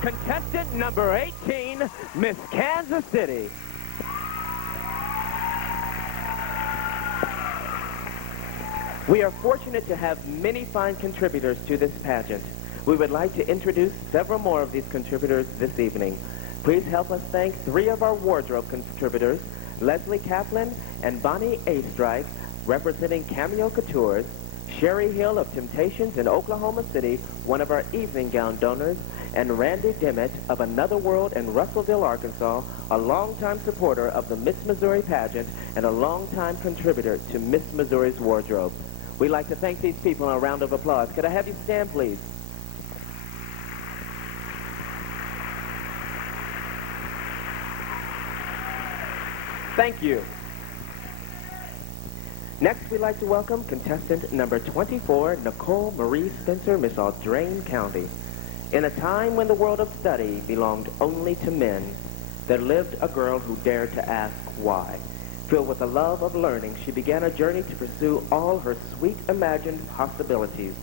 contestant number 18, Miss Kansas City. We are fortunate to have many fine contributors to this pageant. We would like to introduce several more of these contributors this evening. Please help us thank 3 of our wardrobe contributors, Leslie Kaplan and Bonnie A. Strike, representing Cameo Coutures, Sherry Hill of Temptations in Oklahoma City, one of our evening gown donors, and Randy Dimmitt of Another World in Russellville, Arkansas, a longtime supporter of the Miss Missouri pageant and a longtime contributor to Miss Missouri's wardrobe. We'd like to thank these people in a round of applause. Could I have you stand, please? Thank you. Next, we'd like to welcome contestant number 24, Nicole Marie Spencer, Miss Audrain County. In a time when the world of study belonged only to men, there lived a girl who dared to ask why. Filled with a love of learning, she began a journey to pursue all her sweet imagined possibilities.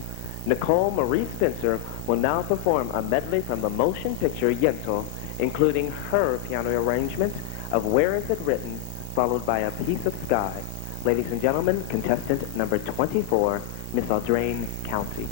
Nicole Marie Spencer will now perform a medley from the motion picture Yentl, including her piano arrangement of Where Is It Written, followed by A Piece of Sky. Ladies and gentlemen, contestant number 24, Miss Audrain County.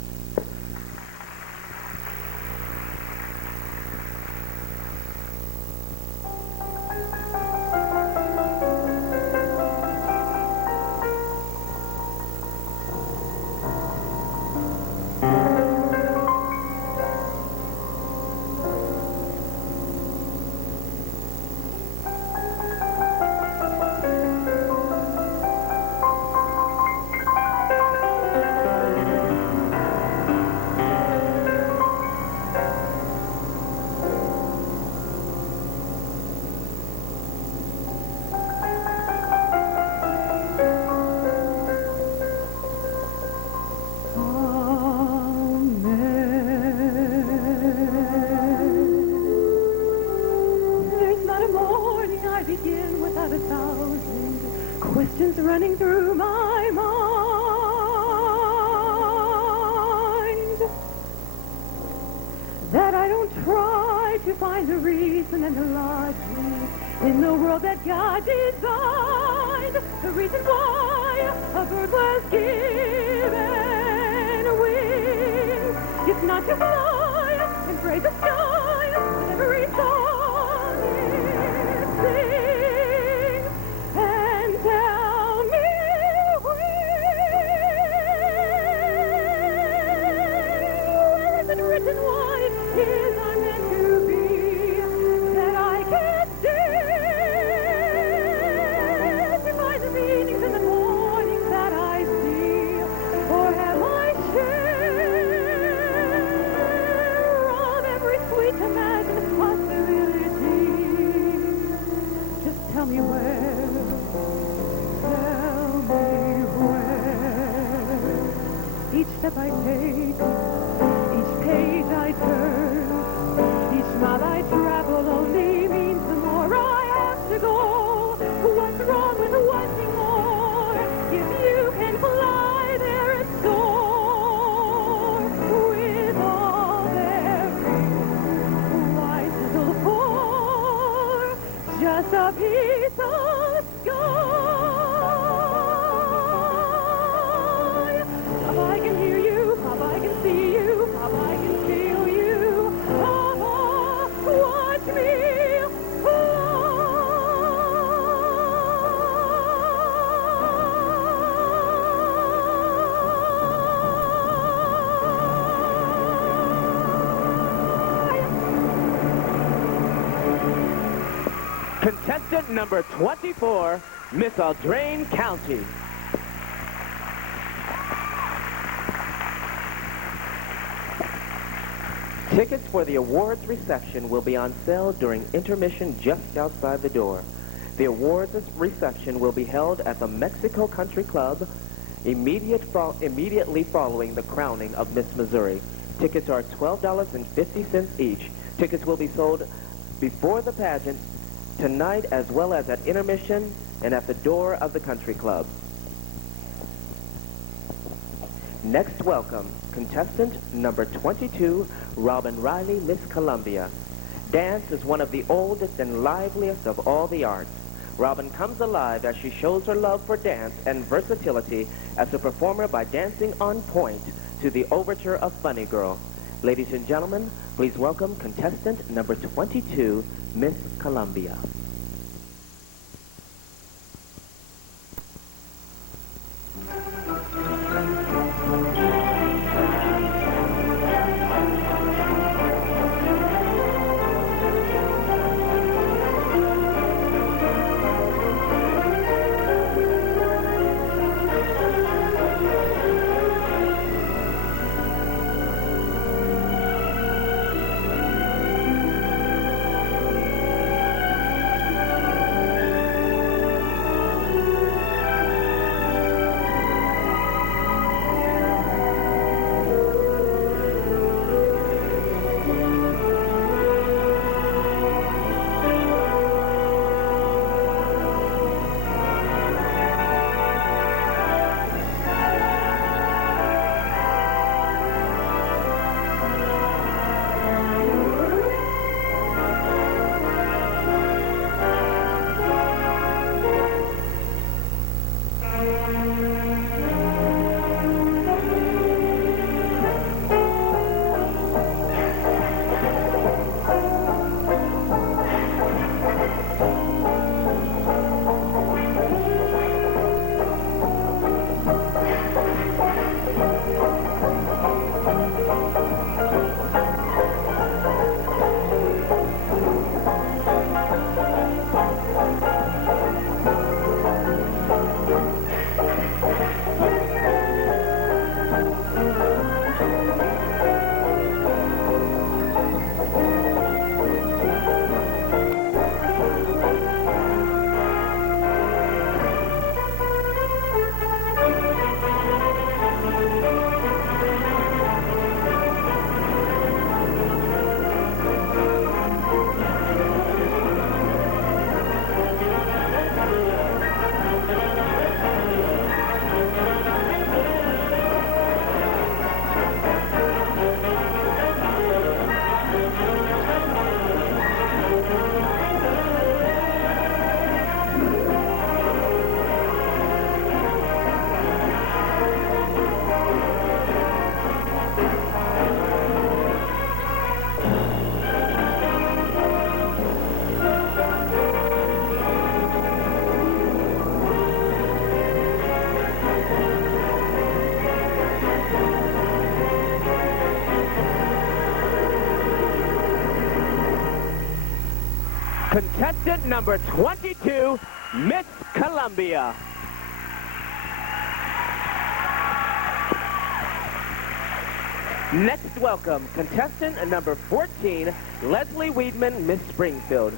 Questions running through my mind that I don't try to find the reason and the logic in the world that God designed. The reason why a bird was given wings, it's not to fly and praise the sky with every song it sings. And why it is I'm meant to be, that I can't stand to find the meanings in the mornings that I see, or have my share of every sweet imagined possibility. Just tell me where, each step I take, page I turn, each mile I travel only means the more I have to go. What's wrong with wanting more? If you can fly there and soar with all their wings, why settle for just a piece of sky? If I can hear you, if I can see you, if I can feel you, Papa, watch me fly. Contestant number 24, Miss Audrain County. Tickets for the awards reception will be on sale during intermission just outside the door. The awards reception will be held at the Mexico Country Club immediately following the crowning of Miss Missouri. Tickets are $12.50 each. Tickets will be sold before the pageant tonight, as well as at intermission and at the door of the country club. Next, welcome contestant number 22, Robin Riley, Miss Columbia. Dance is one of the oldest and liveliest of all the arts. Robin comes alive as she shows her love for dance and versatility as a performer by dancing on point to the overture of Funny Girl. Ladies and gentlemen, please welcome contestant number 22, Miss Columbia. Contestant number 22, Miss Columbia. Next, welcome contestant number 14, Leslie Weedman, Miss Springfield.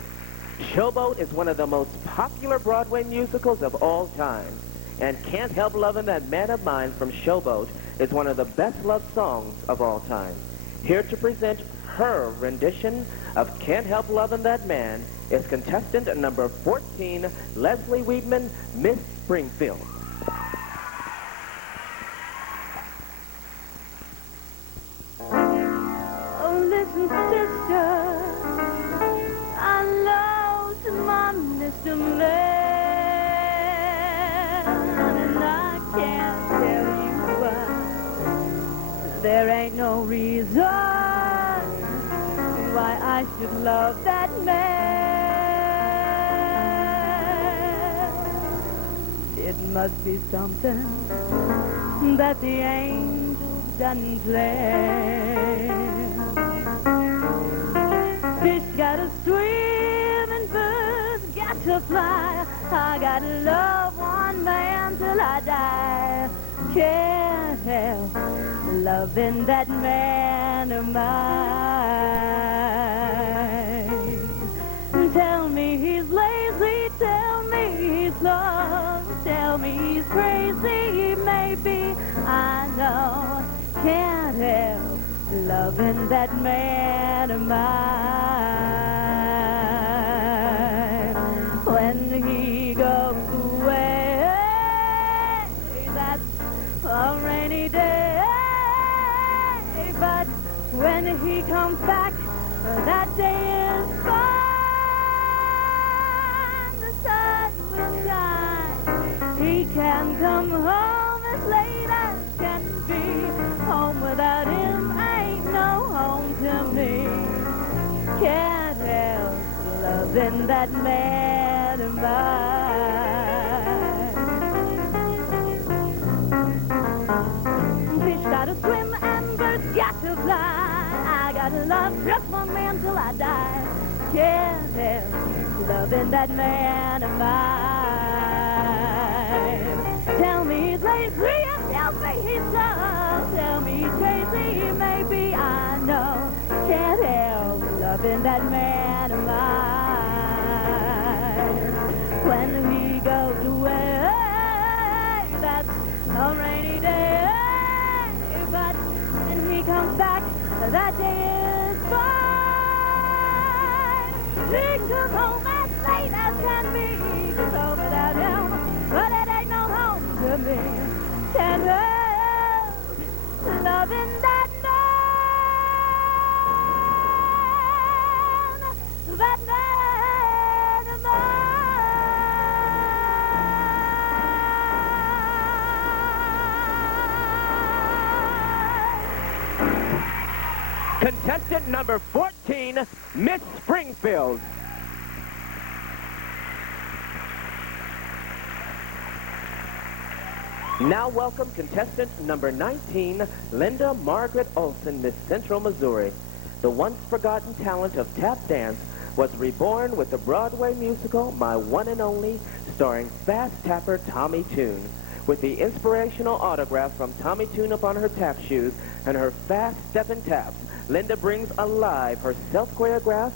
Showboat is one of the most popular Broadway musicals of all time, and Can't Help Lovin' That Man of Mine from Showboat is one of the best-loved songs of all time. Here to present her rendition of Can't Help Lovin' That Man is contestant number 14, Leslie Weedman, Miss Springfield. Oh, listen, sister, I lost my Mr. Man, and I can't tell you why. There ain't no reason why I should love that man. It must be something that the angels done planned. Fish gotta swim and birds got to fly. I gotta love one man till I die. Can't help loving that man of mine. Tell me he's lazy, tell me he's slow, tell me he's crazy, maybe I know. Can't help loving that man of mine. When he goes away, that's a rainy day. loving that man of mine. Fish gotta swim and birds got to fly. I gotta love just one man till I die. Can't help loving that man of mine. Tell me he's lazy and tell me he's slow. Tell me he's crazy, maybe I know. Can't help loving that man of mine. When he goes away, that's a rainy day. But when he comes back, that day is fine. He comes home as late as can be. It's home without him, but it ain't no home to me. Can't help loving that man. That man of mine. Contestant number 14, Miss Springfield. Now welcome contestant number 19, Linda Margaret Olson, Miss Central Missouri. The once forgotten talent of tap dance was reborn with the Broadway musical My One and Only, starring fast tapper Tommy Tune. With the inspirational autograph from Tommy Tune upon her tap shoes and her fast-stepping taps, Linda brings alive her self-choreographed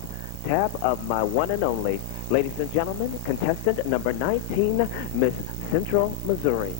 tap of My One and Only. Ladies and gentlemen, contestant number 19, Miss Central Missouri.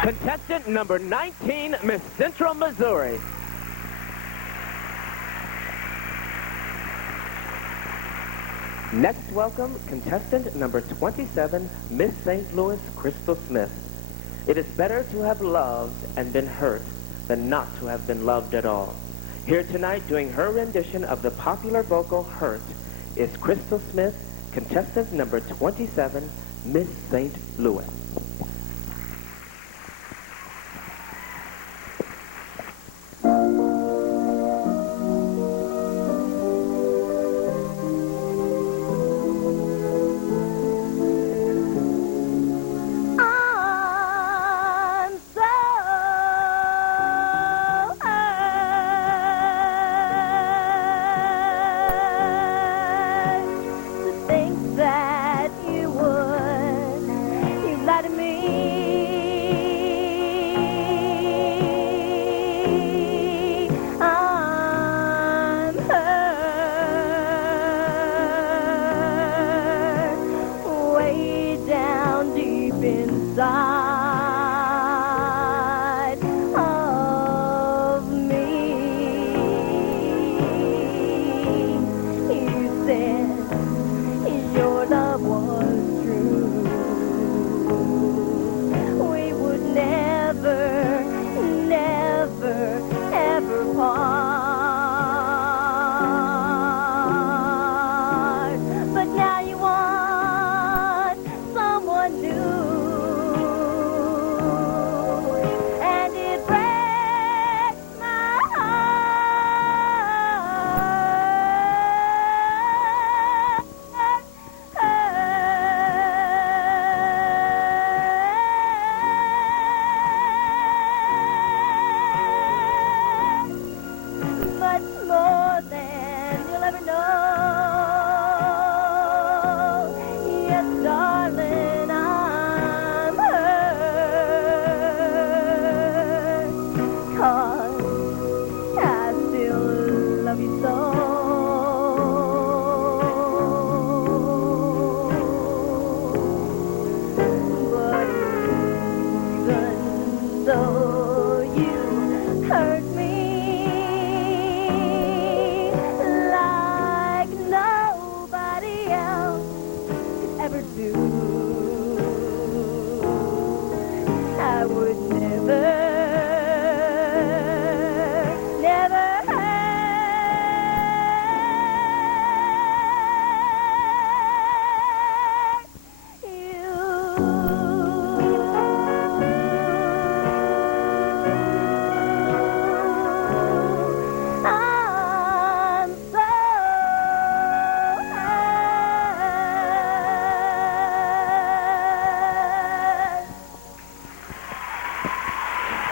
Contestant number 19, Miss Central Missouri. Next, welcome contestant number 27, Miss St. Louis, Crystal Smith. It is better to have loved and been hurt than not to have been loved at all. Here tonight, doing her rendition of the popular vocal Hurt, is Crystal Smith, contestant number 27, Miss St. Louis.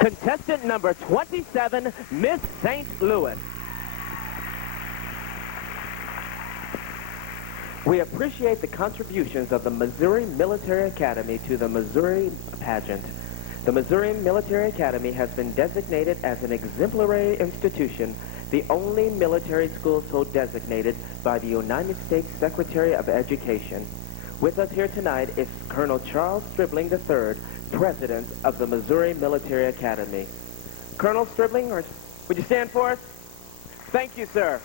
Contestant number 27, Miss St. Louis. We appreciate the contributions of the Missouri Military Academy to the Missouri Pageant. The Missouri Military Academy has been designated as an exemplary institution, the only military school so designated by the United States Secretary of Education. With us here tonight is Colonel Charles Stribling III, President of the Missouri Military Academy. Colonel Stribling, would you stand for us? Thank you, sir.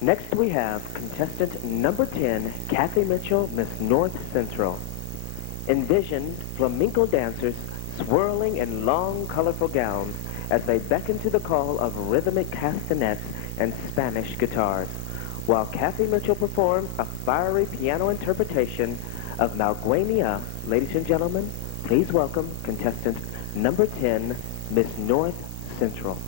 Next we have contestant number 10, Kathy Mitchell, Miss North Central. Envision flamenco dancers swirling in long, colorful gowns as they beckon to the call of rhythmic castanets and Spanish guitars, while Kathy Mitchell performs a fiery piano interpretation of Malguania. Ladies and gentlemen, please welcome contestant number 10, Miss North Central.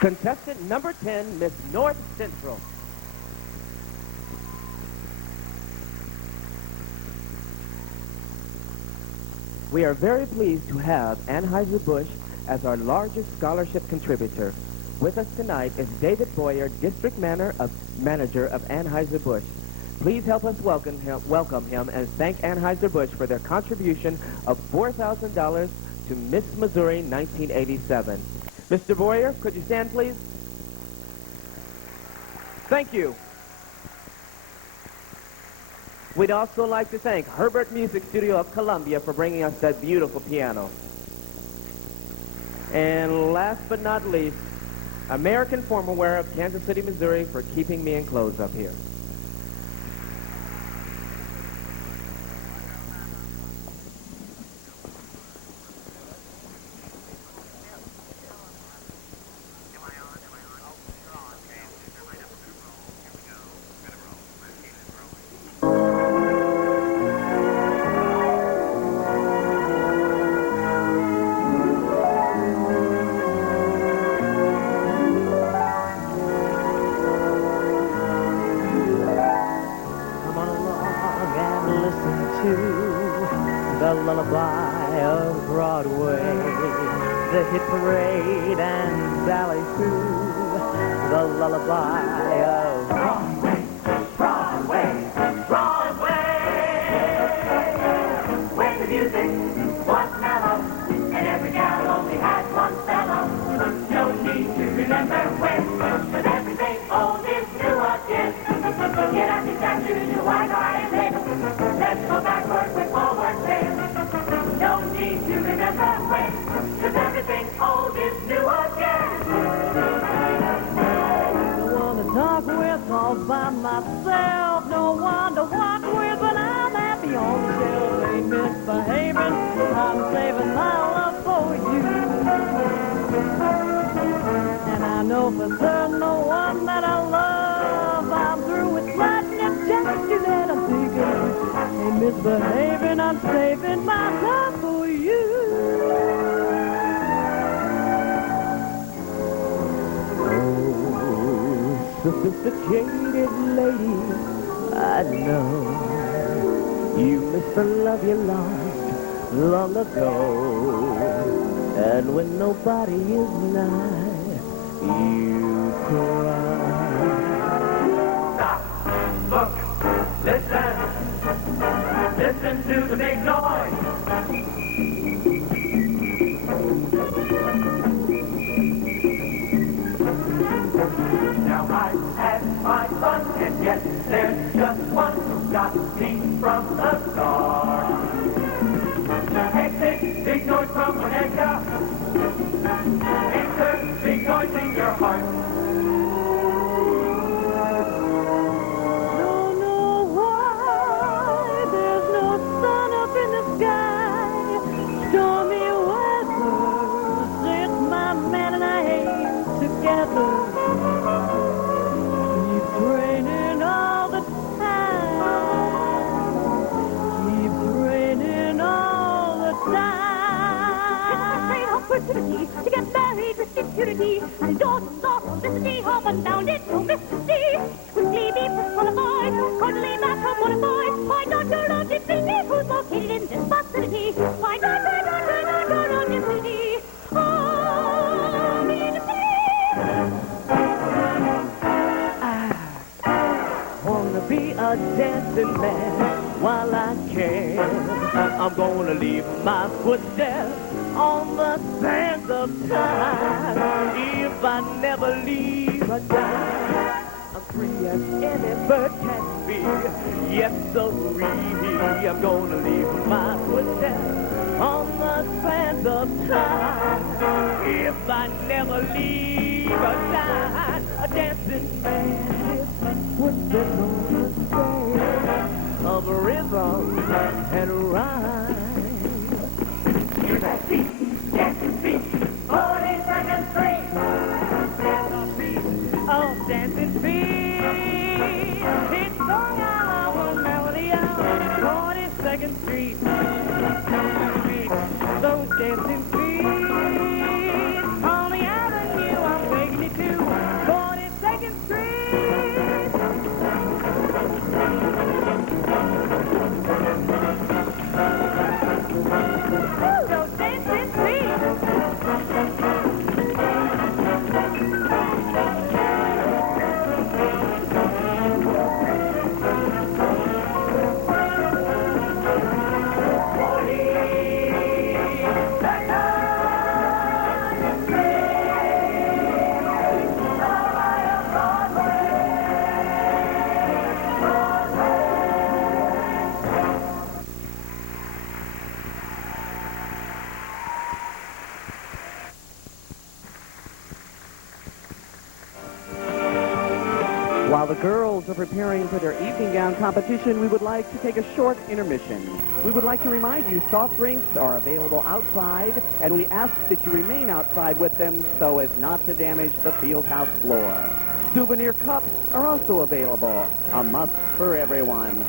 Contestant number 10, Miss North Central. We are very pleased to have Anheuser-Busch as our largest scholarship contributor. With us tonight is David Boyer, District Manager of Anheuser-Busch. Please help us welcome him and thank Anheuser-Busch for their contribution of $4,000 to Miss Missouri 1987. Mr. Boyer, could you stand, please? Thank you. We'd also like to thank Herbert Music Studio of Columbia for bringing us that beautiful piano. And last but not least, American Formal Wear of Kansas City, Missouri for keeping me in clothes up here. The lullaby of Broadway, the hit parade and Sally Sue, the lullaby of Broadway, Broadway, Broadway. When the music was mellow and every gal only had one fellow, no need to remember when, 'cause everything old is new again. Get out your statues, your white iron nails. Let's go backward with forward sail. No need to remember when, 'cause everything old is new again. no one to talk with all by myself, no one to walk with when I'm happy on the shelf. Ain't misbehaving, I'm saving my love for you. And I know for certain no one that I love, I'm through with flirting, it's just you that I'm thinking. Ain't misbehaving, I'm saving my love for you. Oh, sophisticated lady, I know you missed the love you lost long ago. And when nobody is nigh, you cry. Stop, look, listen. Listen to the big noise. Now I've had my fun, and yet there's just one who got me from the start. Exit, big noise from Bonetta. Insert big noise in your heart. Don't know why there's no sun up in the sky. Stormy weather since my man and I ain't together. Keeps raining all the time. Keeps raining all the time. Great opportunity to get married with impunity and endorse soft publicity up and down it to Mississippi. Quickly be personified, cordially back up what a boy. My daughter of infinity, who's located in this vicinity. My daughter of infinity. Oh, I wanna be a dancing man while I can. I'm gonna leave my footsteps on the sands of time. If I never leave a dime, I'm free as any bird can be. Yes, so free. I'm gonna leave my footsteps on the sands of time. If I never leave a dime, a dancing man is footsteps on the sand of rhythm and rhyme. Hear that beat, dancing feet, 42nd Street. Oh, dancing feet, it's sung our melody of 42nd Street. Those dancing feet on the avenue, I'm waking it So dance and While the girls are preparing for their evening gown competition, we would like to take a short intermission. We would like to remind you soft drinks are available outside, and we ask that you remain outside with them so as not to damage the field house floor. Souvenir cups are also available, a must for everyone.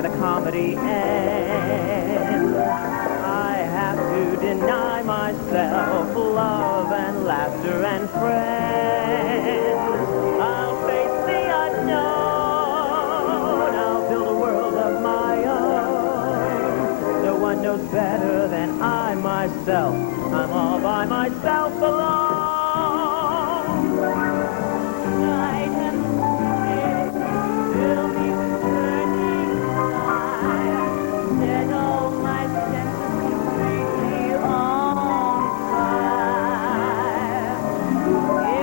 where the comedy ends. I have to deny myself love and laughter and friends. I'll face the unknown. I'll build a world of my own. No one knows better than I myself. I'm all by myself alone.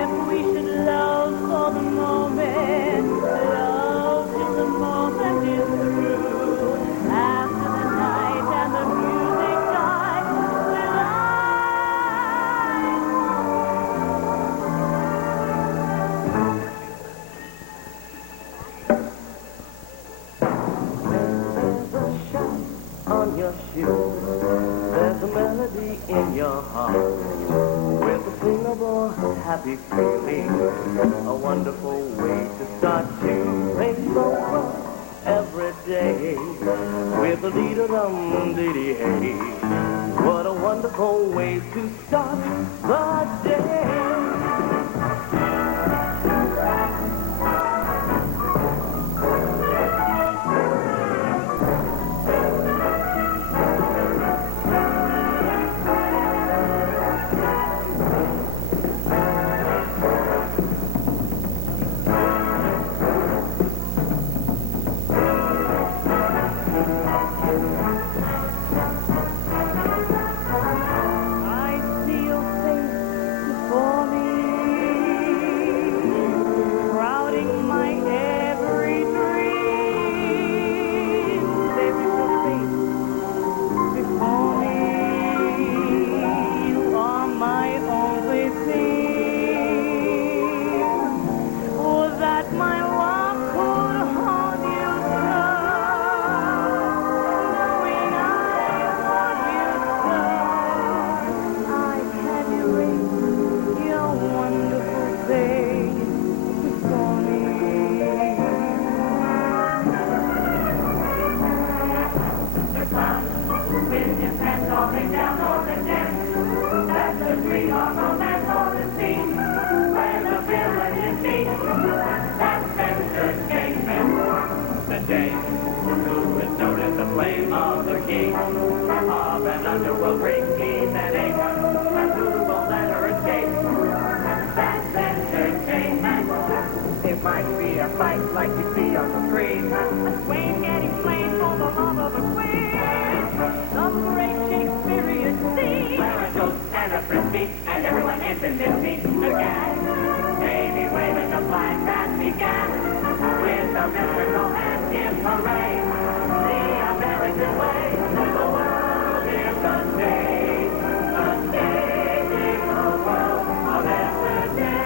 If we should love for the moment, love till the moment. happy feeling, a wonderful way to start to raise the world every day. With a dee-da-dum-dee-dee-hey. What a wonderful way to start the day. Underworld bring peace and ache, and who will let her escape? That's entertainment. It might be a fight like you see on the screen, a swain getting slain for the love of a queen, some great Shakespearean scene, where a ghost and a frisbee, and everyone ends in this scene again. Maybe waving the flag that began with a mystical and in parade. The American way, the world. Sunday, Sunday, in the world of entertainment.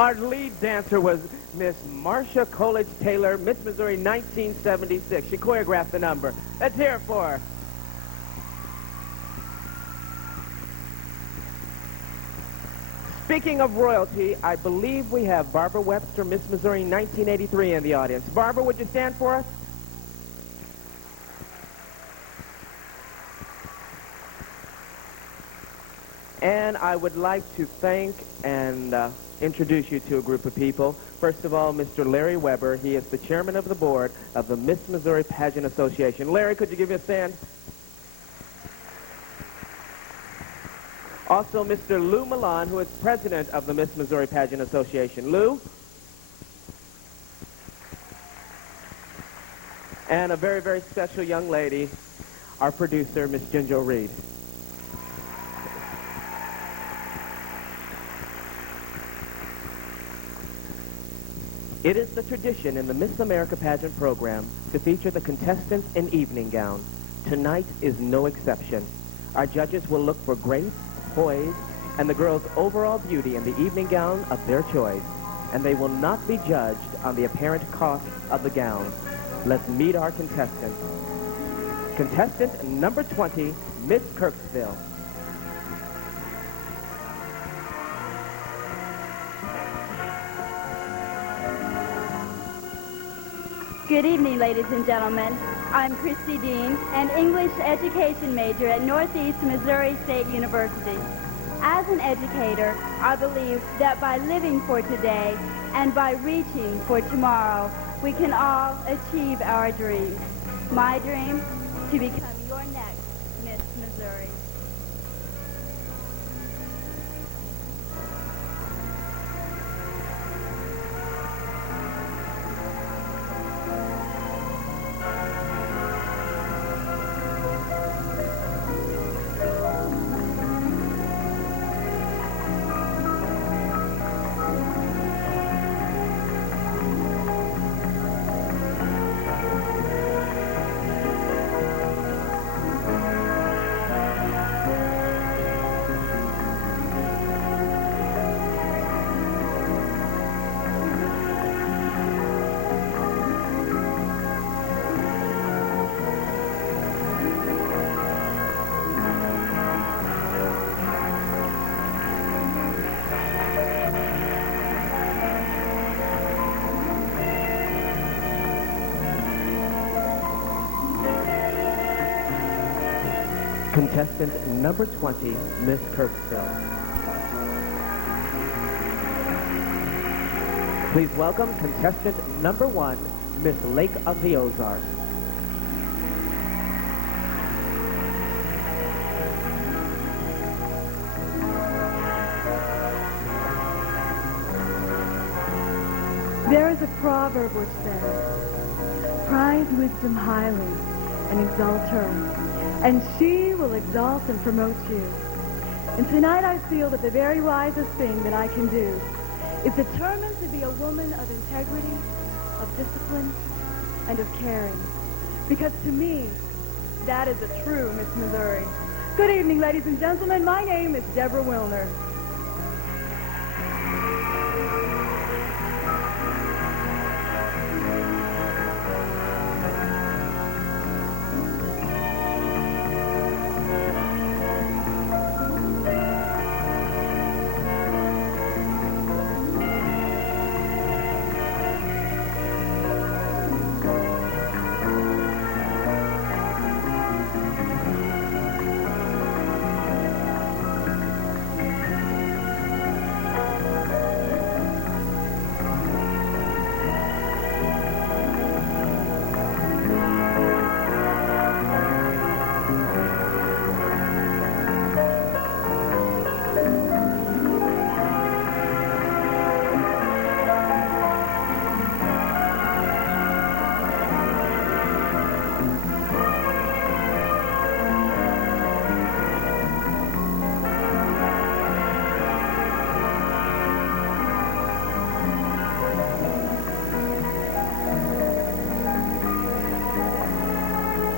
Our lead dancer was Miss Marcia Coolidge Taylor, Miss Missouri 1976. She choreographed the number. Let's hear it for her. Speaking of royalty, I believe we have Barbara Webster, Miss Missouri 1983 in the audience. Barbara, would you stand for us? And I would like to thank and introduce you to a group of people. First of all, Mr. Larry Weber. He is the chairman of the board of the Miss Missouri Pageant Association. Larry, could you give me a stand? Also, Mr. Lou Milan, who is president of the Miss Missouri Pageant Association. Lou? And a very, very special young lady, our producer, Miss Ginger Reed. It is the tradition in the Miss America pageant program to feature the contestants in evening gown. Tonight is no exception. Our judges will look for grace, poise, and the girl's overall beauty in the evening gown of their choice. And they will not be judged on the apparent cost of the gown. Let's meet our contestants. Contestant number 20, Miss Kirksville. Good evening, ladies and gentlemen. I'm Christy Dean, an English education major at Northeast Missouri State University. As an educator, I believe that by living for today and by reaching for tomorrow, we can all achieve our dreams. My dream, to become your next Miss Missouri. Contestant number 20, Miss Kirksville. Please welcome contestant number 1, Miss Lake of the Ozarks. There is a proverb which says, prize wisdom highly and exalt her, and she will exalt and promote you. And tonight I feel that the very wisest thing that I can do is determined to be a woman of integrity, of discipline, and of caring. Because to me, that is a true Miss Missouri. Good evening, ladies and gentlemen. My name is Deborah Wilner.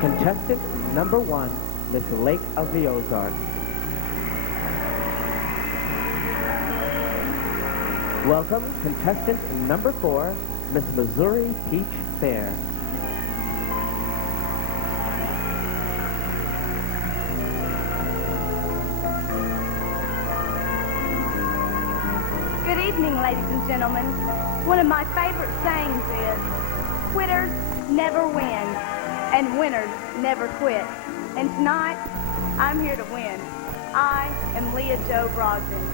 Contestant number 1, Miss Lake of the Ozarks. Welcome, contestant number 4, Miss Missouri Peach Fair. Good evening, ladies and gentlemen. One of my favorite sayings is, quitters never win, and winners never quit. And tonight, I'm here to win. I am Leah Jo Brogdon.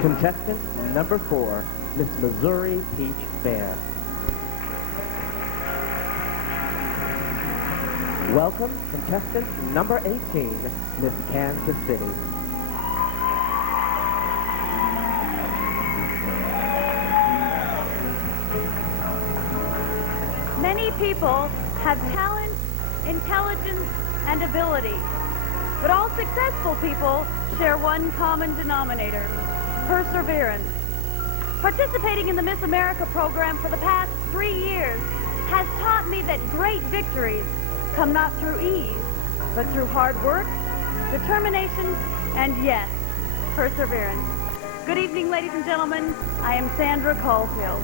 Contestant number 4, Miss Missouri Peach Fair. Welcome, contestant number 18, Miss Kansas City. Many people have talent, intelligence, and ability. But all successful people share one common denominator: perseverance. Participating in the Miss America program for the past 3 years has taught me that great victories come not through ease, but through hard work, determination, and yes, perseverance. Good evening, ladies and gentlemen. I am Sandra Caulfield.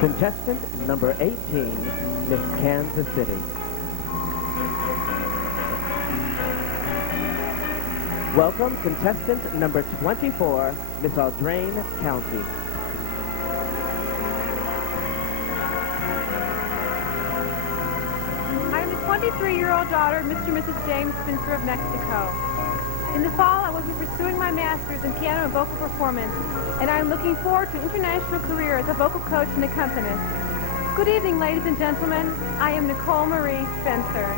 Contestant number 18, Miss Kansas City. Welcome, contestant number 24, Miss Audrain County. I am the 23-year-old daughter of Mr. and Mrs. James Spencer of Mexico. In the fall, I will be pursuing my master's in piano and vocal performance, and I am looking forward to an international career as a vocal coach and accompanist. Good evening, ladies and gentlemen. I am Nicole Marie Spencer.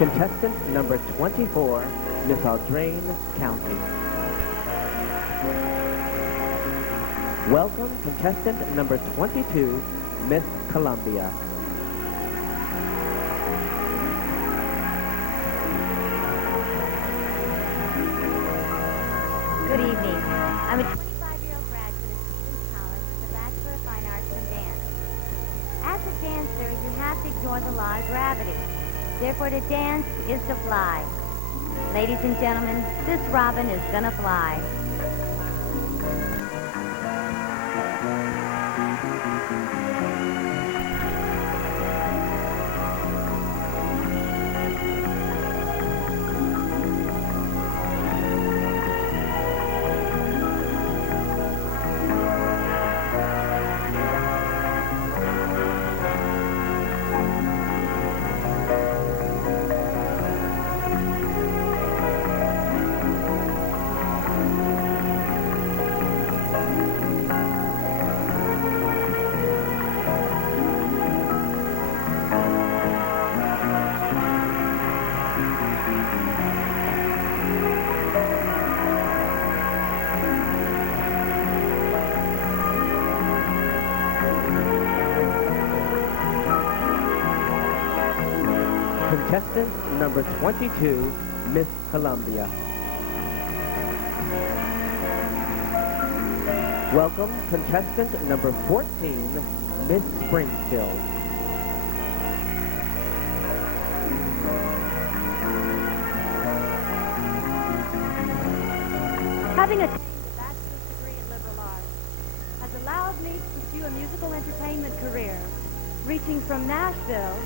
Contestant number 24, Miss Audrain County. Welcome, contestant number 22, Miss Columbia. Good evening. I'm a 25-year-old graduate of Stevens College with a Bachelor of Fine Arts in Dance. As a dancer, you have to ignore the law of gravity. Therefore, to dance is to fly. Ladies and gentlemen, this robin is gonna fly. Contestant number 22, Miss Columbia. Welcome, contestant number 14, Miss Springfield. Having attained a bachelor's degree in liberal arts has allowed me to pursue a musical entertainment career, reaching from Nashville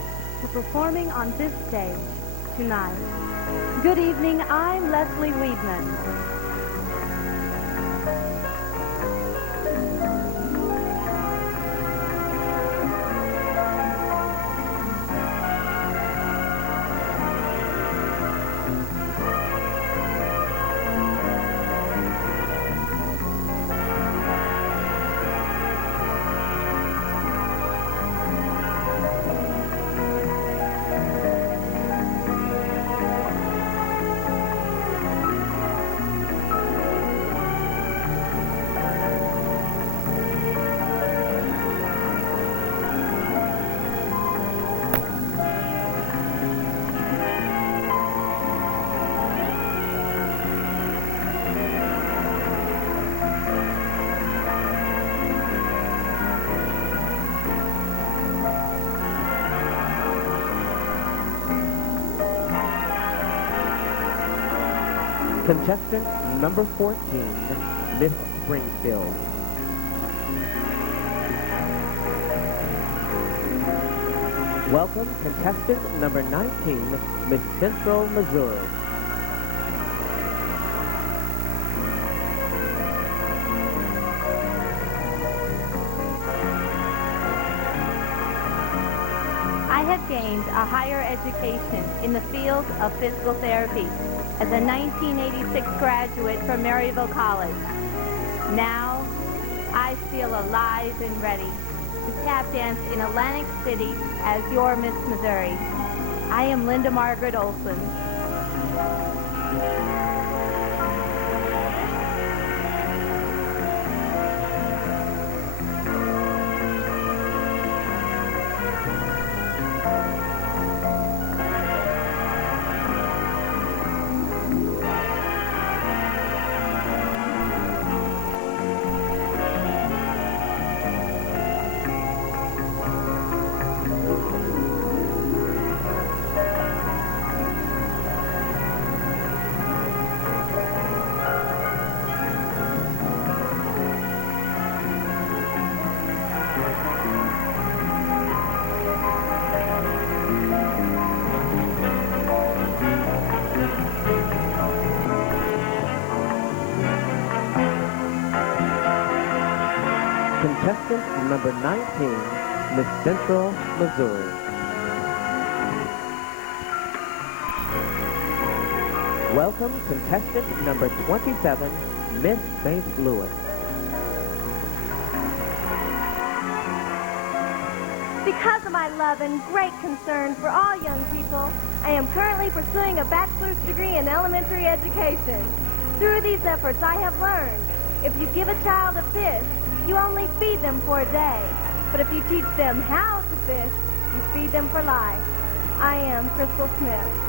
to performing on this stage tonight. Good evening, I'm Leslie Weedman. Contestant number 14, Miss Springfield. Welcome, contestant number 19, Miss Central Missouri. I have gained a higher education in the field of physical therapy as a 1986 graduate from Maryville College. Now, I feel alive and ready to tap dance in Atlantic City as your Miss Missouri. I am Linda Margaret Olson. Contestant number 19, Miss Central Missouri. Welcome, contestant number 27, Miss St. Louis. Because of my love and great concern for all young people, I am currently pursuing a bachelor's degree in elementary education. Through these efforts, I have learned, if you give a child a fish, you only feed them for a day. But if you teach them how to fish, you feed them for life. I am Crystal Smith.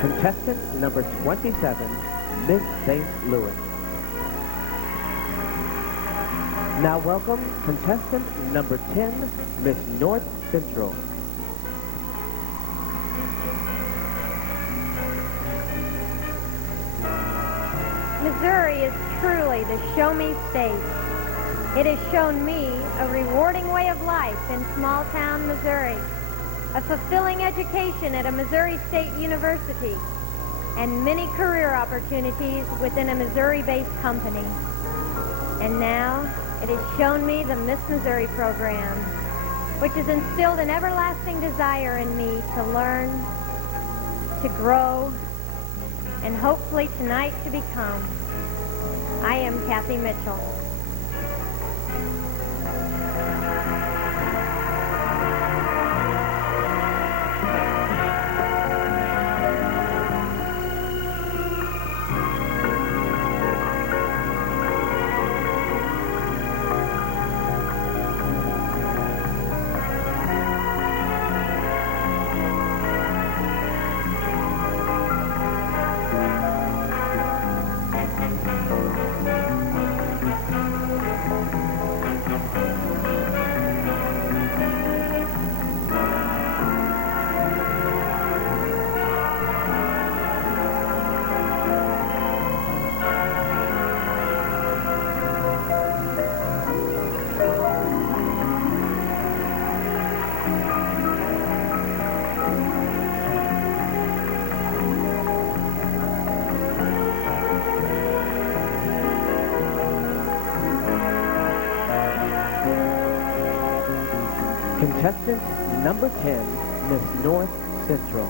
Contestant number 27, Miss St. Louis. Now welcome contestant number 10, Miss North Central. Missouri is truly the show-me state. It has shown me a rewarding way of life in small-town Missouri, a fulfilling education at a Missouri State University, and many career opportunities within a Missouri-based company. And now, it has shown me the Miss Missouri program, which has instilled an everlasting desire in me to learn, to grow, and hopefully tonight to become. I am Kathy Mitchell. Contestant number 10, Miss North Central.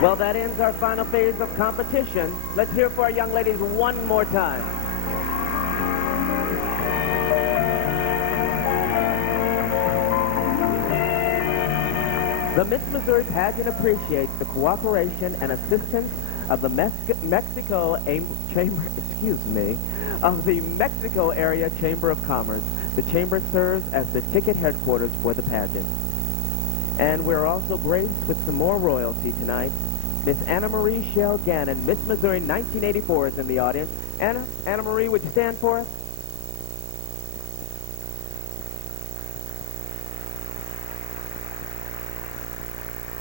Well, that ends our final phase of competition. Let's hear for our young ladies one more time. The Miss Missouri Pageant appreciates the cooperation and assistance of the Mexico Area Chamber of Commerce. The chamber serves as the ticket headquarters for the pageant. And we're also graced with some more royalty tonight. Miss Anna Marie Shell Gannon, Miss Missouri 1984 is in the audience. Anna Marie, would you stand for us?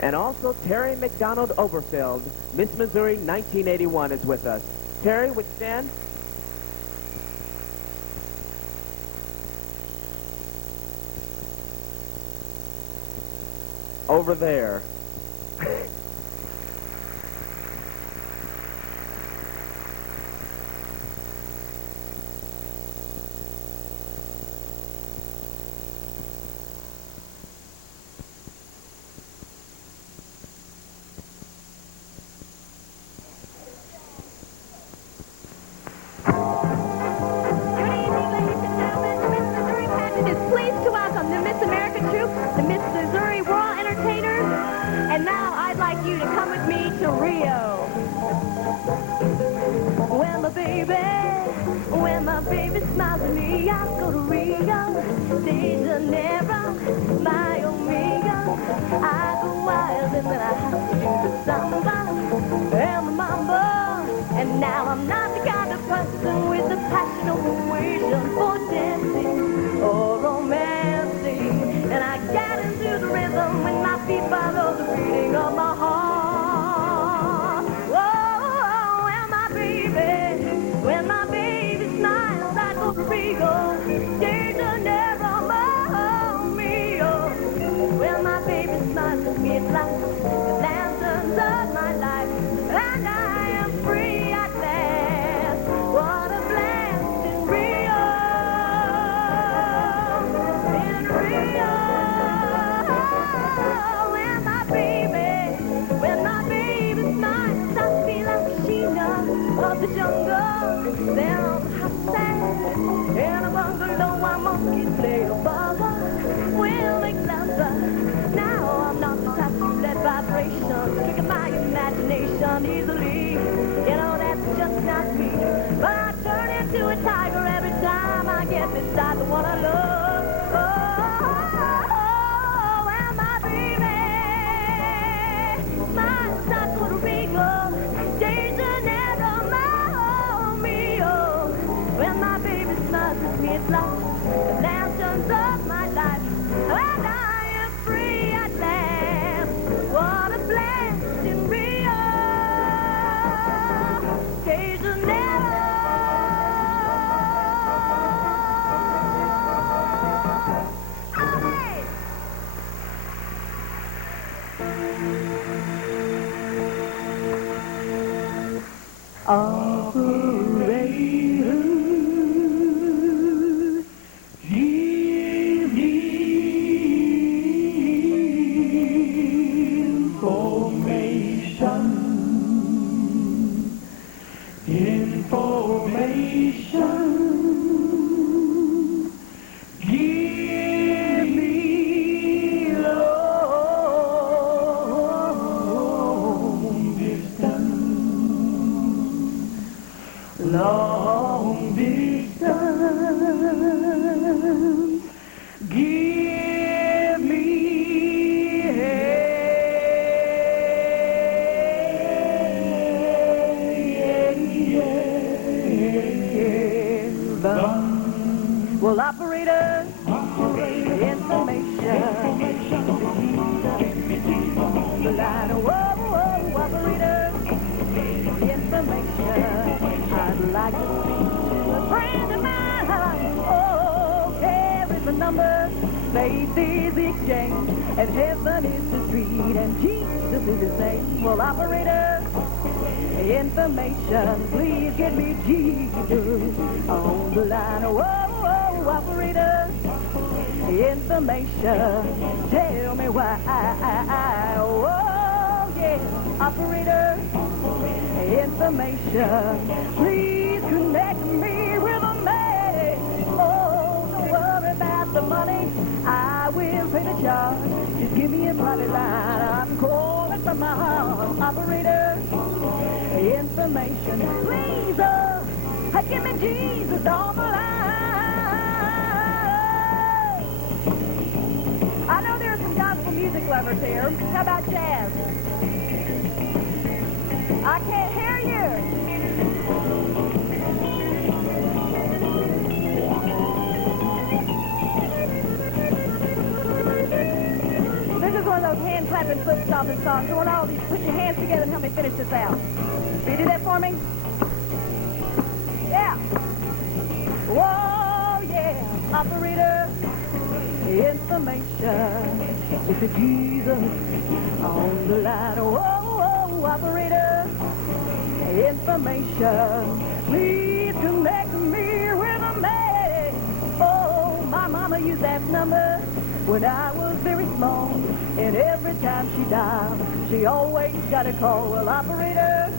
And also Terry McDonald Oberfeld, Miss Missouri 1981 is with us. Terry, would you stand? Over there. And now I'm not the kind of person with a passion or vision for dancing. Oh, of the jungle, down the sand. In a bungalow, where monkeys play a baba. Will make lover. Now I'm not the type to let vibrations trigger my imagination easily. You know that's just not me. But I turn into a tiger every time I get beside the one I love. Oh, and my baby, my side Puerto Rico, De Janeiro, my Romeo. When my baby smiles at me, it's like the lanterns of my life. And I am free at last. What a blast in Rio de Janeiro. Hey! Long distance, give me heaven. Well, operator, information. The line, whoa, operator, information. I'd like to speak to a friend of mine. Oh, here is the number. Faith is the exchange, and heaven is the street, and Jesus is his name. Well, operator, information. Please get me Jesus on the line. Whoa, operator, information. Tell me why. Oh, yeah, operator. Information. Please connect me with a man. Oh, don't worry about the money. I will pay the charge. Just give me a private line. I'm calling from my heart. Operator, information. Please, give me Jesus on the line. I know there's some gospel music lovers here. How about jazz? I can't hear you. This is one of those hand clapping, foot stomping songs. I want all of you to put your hands together and help me finish this out. Will you do that for me? Yeah. Whoa, yeah. Operator, information. It's a Jesus on the line. Whoa, operator, information. Please connect me with a man. Oh, my mama used that number when I was very small, and every time she dialed, she always got a call. Well, operator,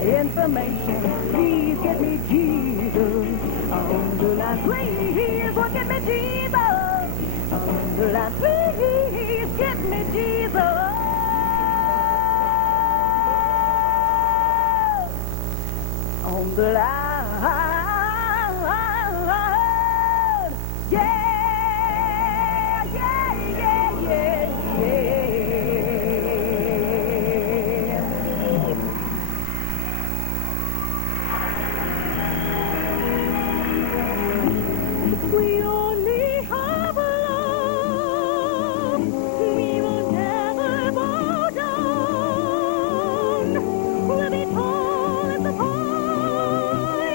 information. Please get me Jesus on the line. Please, well, get me Jesus on the line. Please get me Jesus on the line. Yeah, yeah, yeah, yeah, yeah. We only have love. We will never bow down. We'll be tall as the pine.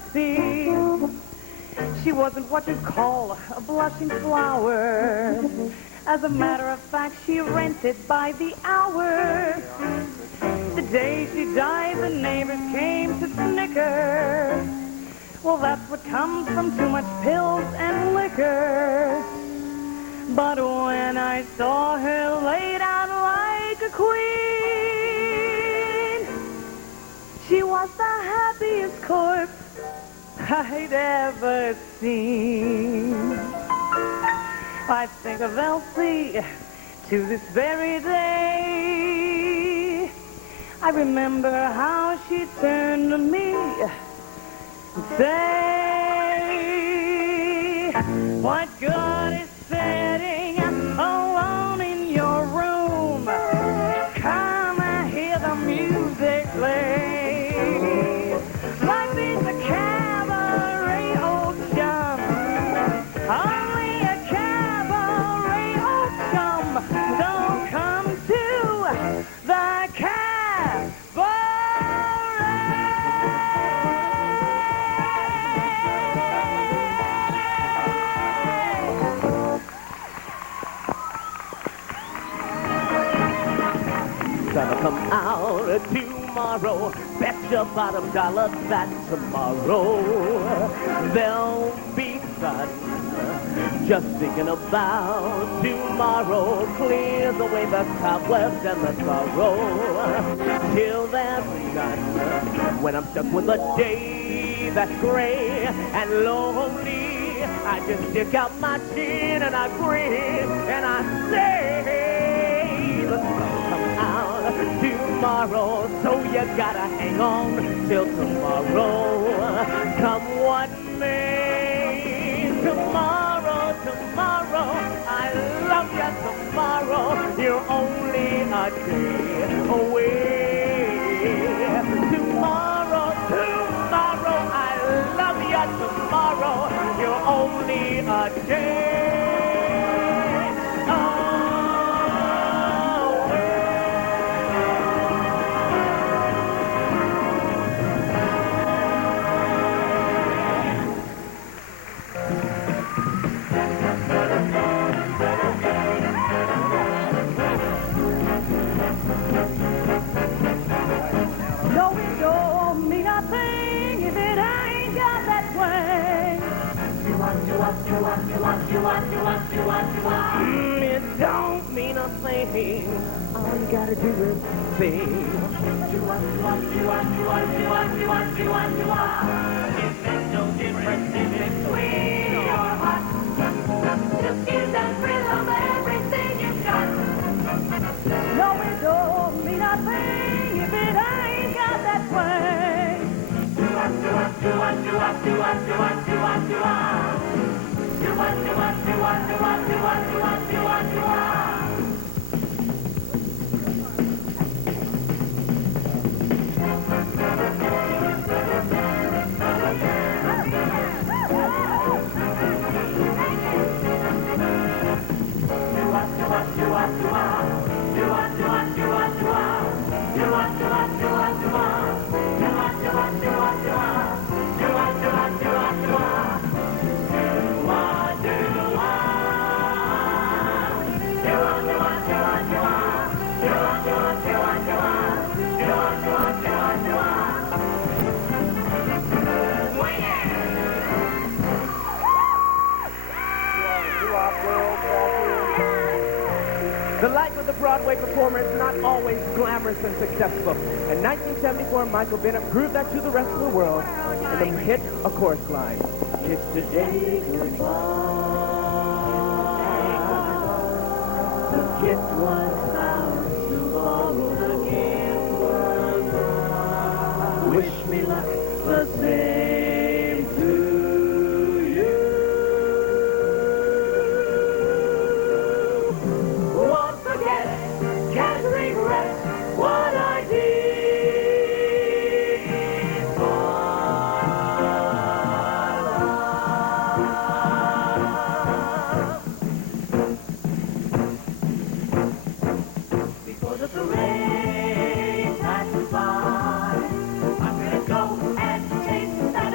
Elsie. She wasn't what you'd call a blushing flower. As a matter of fact, she rented by the hour. The day she died, the neighbors came to snicker. Well, that's what comes from too much pills and liquor. But when I saw her laid out like a queen, she was the happiest corpse I'd ever seen. I think of Elsie to this very day. I remember how she turned to me and say, what good is sitting alone in your room? Come and hear the music play. Life is a cabaret, old chum. Only a cabaret, old chum. So come to the Gonna come out tomorrow. Bet your bottom dollar that tomorrow there'll be sun. Just thinking about tomorrow clears away the cobwebs and the sorrow. Till there's none. When I'm stuck with a day that's gray and lonely, I just stick out my chin and I grin and I say, the sun'll come out tomorrow, so you gotta hang on till tomorrow. Come what may, tomorrow, tomorrow, I love you tomorrow. You're only a day away. Tomorrow, tomorrow, I love you tomorrow. You're only a day. It don't mean a thing. All you gotta do is sing. It makes no difference if it's sweet or hot. Just give that thrill of everything you've got. No, it don't mean a thing if it ain't got that swing. The life of the Broadway performer is not always glamorous and successful. In 1974, Michael Bennett proved that to the rest of the world in the hit A Chorus Line. Kiss today goodbye. The kiss was ours tomorrow. The gift was ours. Wish me luck the same to you. Won't forget, can't regret what I did for love. Before the parade passes by, I'm gonna go and chase that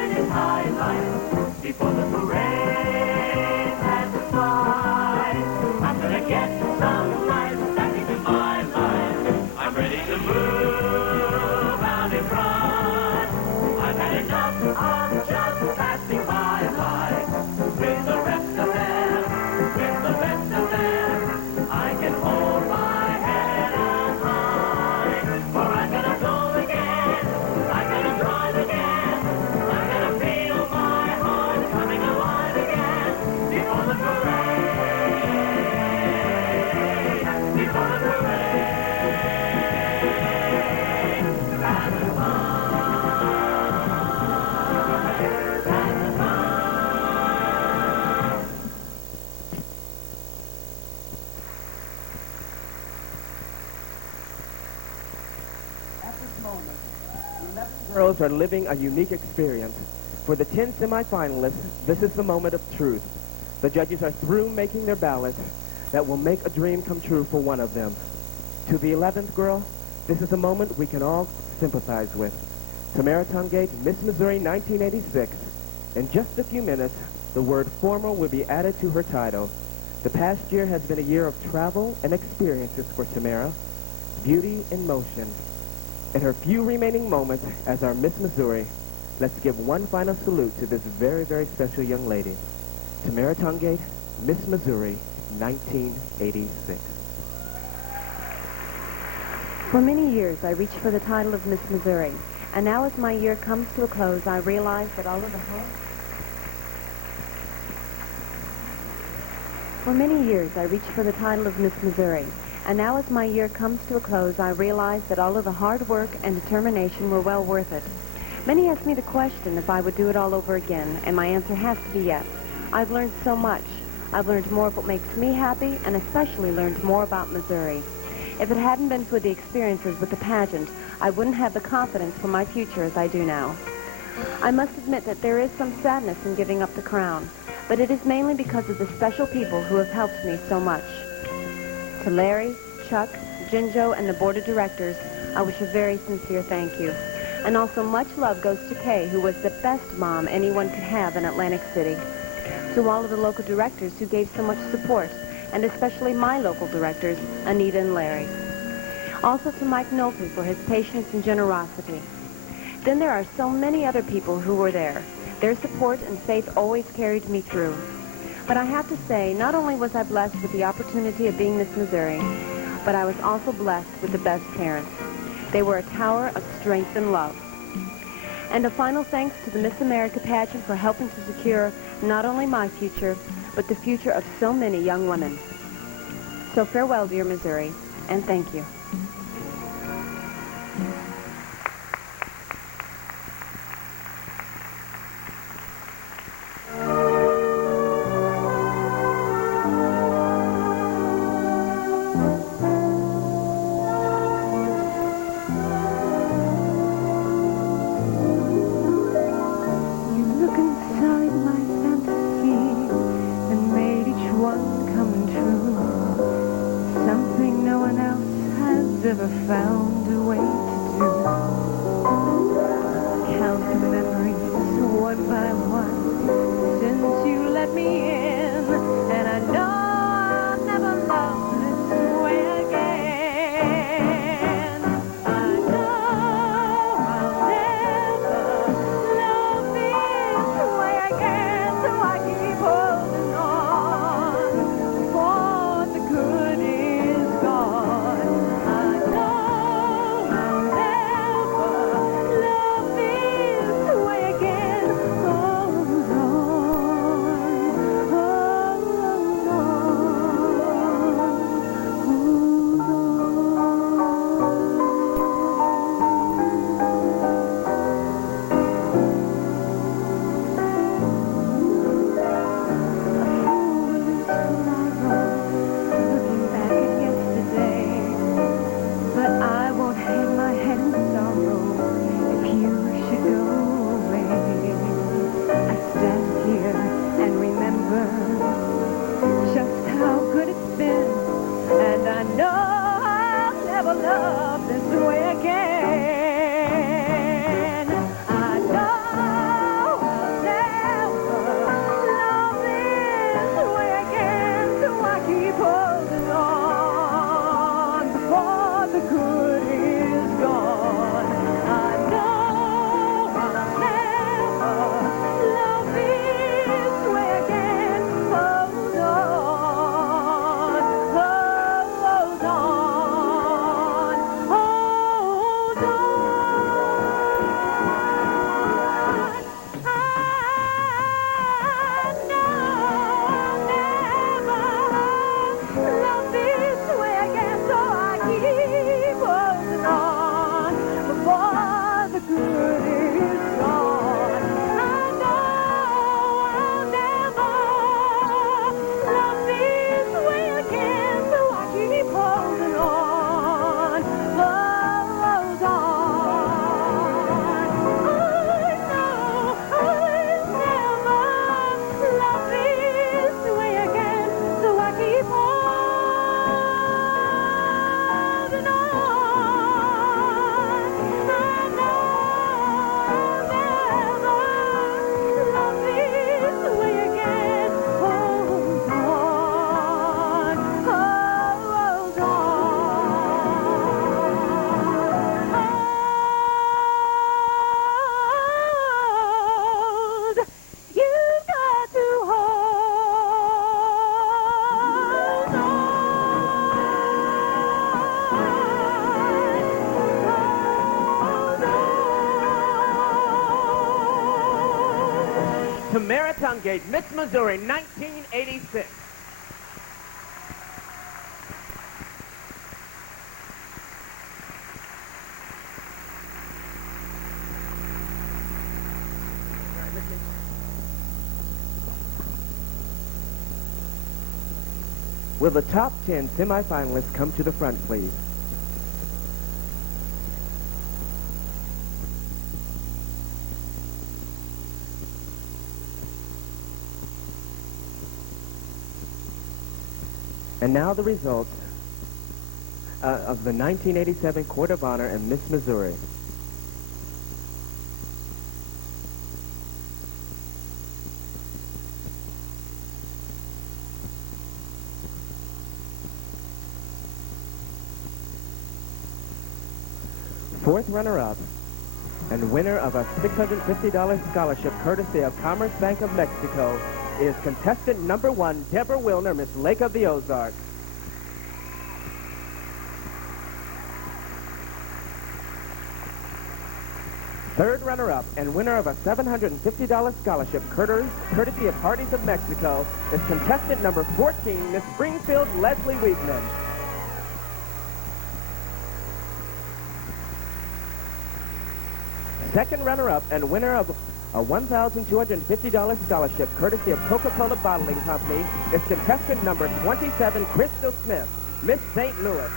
Girls are living a unique experience. For the 10 semifinalists, this is the moment of truth. The judges are through making their ballots that will make a dream come true for one of them. To the 11th girl, this is a moment we can all sympathize with. Tamara Tungate, Miss Missouri 1986. In just a few minutes, the word formal will be added to her title. The past year has been a year of travel and experiences for Tamara. Beauty in motion. In her few remaining moments as our Miss Missouri, let's give one final salute to this very, very special young lady. Tamara Tungate, Miss Missouri, 1986. For many years, I reached for the title of Miss Missouri, and now as my year comes to a close, I realize that all of the hard... For many years, I reached for the title of Miss Missouri, and now as my year comes to a close, I realize that all of the hard work and determination were well worth it. Many ask me the question if I would do it all over again, and my answer has to be yes. I've learned so much. I've learned more of what makes me happy, and especially learned more about Missouri. If it hadn't been for the experiences with the pageant, I wouldn't have the confidence for my future as I do now. I must admit that there is some sadness in giving up the crown, but it is mainly because of the special people who have helped me so much. To Larry, Chuck, Jinjo, and the board of directors, I wish a very sincere thank you. And also much love goes to Kay, who was the best mom anyone could have in Atlantic City. To all of the local directors who gave so much support, and especially my local directors, Anita and Larry. Also to Mike Nolte for his patience and generosity. Then there are so many other people who were there. Their support and faith always carried me through. But I have to say, not only was I blessed with the opportunity of being Miss Missouri, but I was also blessed with the best parents. They were a tower of strength and love. And a final thanks to the Miss America pageant for helping to secure not only my future, but the future of so many young women. So farewell, dear Missouri, and thank you. Ever found a way to do. Count the memories one by one since you let me in, and I know I'll never love this way again. I know I'll never love this way again, so I keep holding on, for the good is gone. I know Tamara Tungate, Miss Missouri, 1986. Will the top 10 semifinalists come to the front, please? And now the results of the 1987 Court of Honor and Miss Missouri. Fourth runner-up and winner of a $650 scholarship courtesy of Commerce Bank of Mexico is contestant number 1, Deborah Wilner, Miss Lake of the Ozarks. Third runner-up and winner of a $750 scholarship courtesy of Parties of Mexico is contestant number 14, Miss Springfield Leslie Weidman. Second runner-up and winner of a $1,250 scholarship courtesy of Coca-Cola Bottling Company is contestant number 27, Crystal Smith, Miss St. Louis.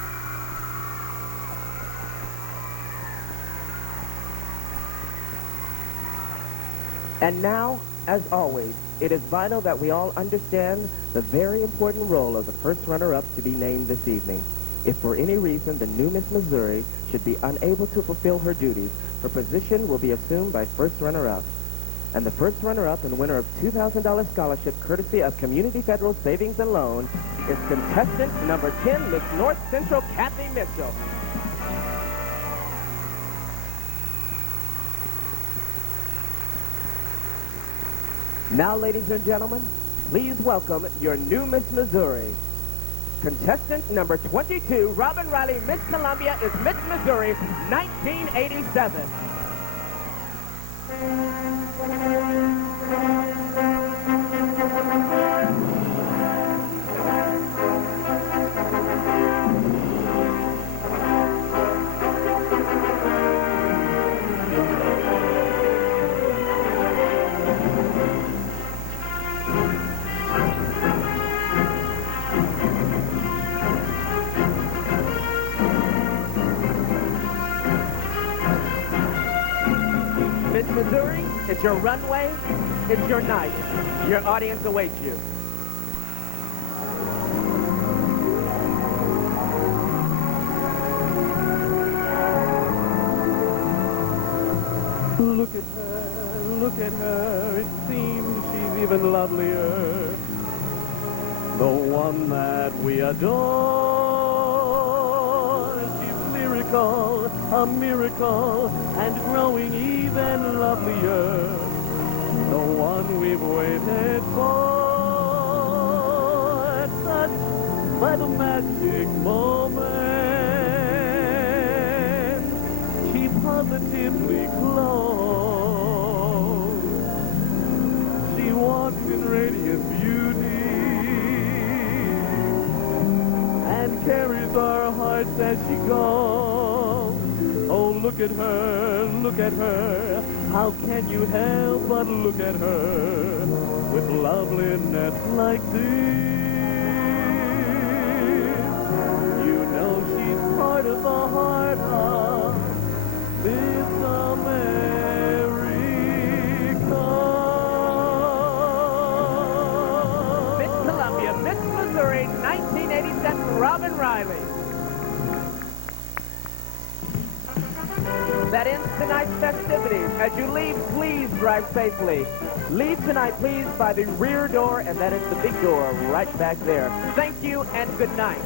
And now, as always, it is vital that we all understand the very important role of the first runner-up to be named this evening. If for any reason the new Miss Missouri should be unable to fulfill her duties, her position will be assumed by first runner-up. And the first runner-up and winner of $2,000 scholarship courtesy of Community Federal Savings and Loan is contestant number 10, Miss North Central Kathy Mitchell. Now, ladies and gentlemen, please welcome your new Miss Missouri. Contestant number 22, Robin Riley, Miss Columbia, is Miss Missouri, 1987. Miss Missouri, it's your runway, it's your night. Your audience awaits you. Look at her, it seems she's even lovelier. The one that we adore. She's lyrical, a miracle, and growing even lovelier. The one we've waited for, touched by the magic moment. She positively glows. She walks in radiant beauty and carries our hearts as she goes. Oh, look at her, look at her. How can you help but look at her with loveliness like this? You know she's part of the heart of this America. Miss Columbia, Miss Missouri, 1987, Robin Riley. That ends tonight's festivities. As you leave, please drive safely. Leave tonight, please, by the rear door, and that is the big door right back there. Thank you, and good night.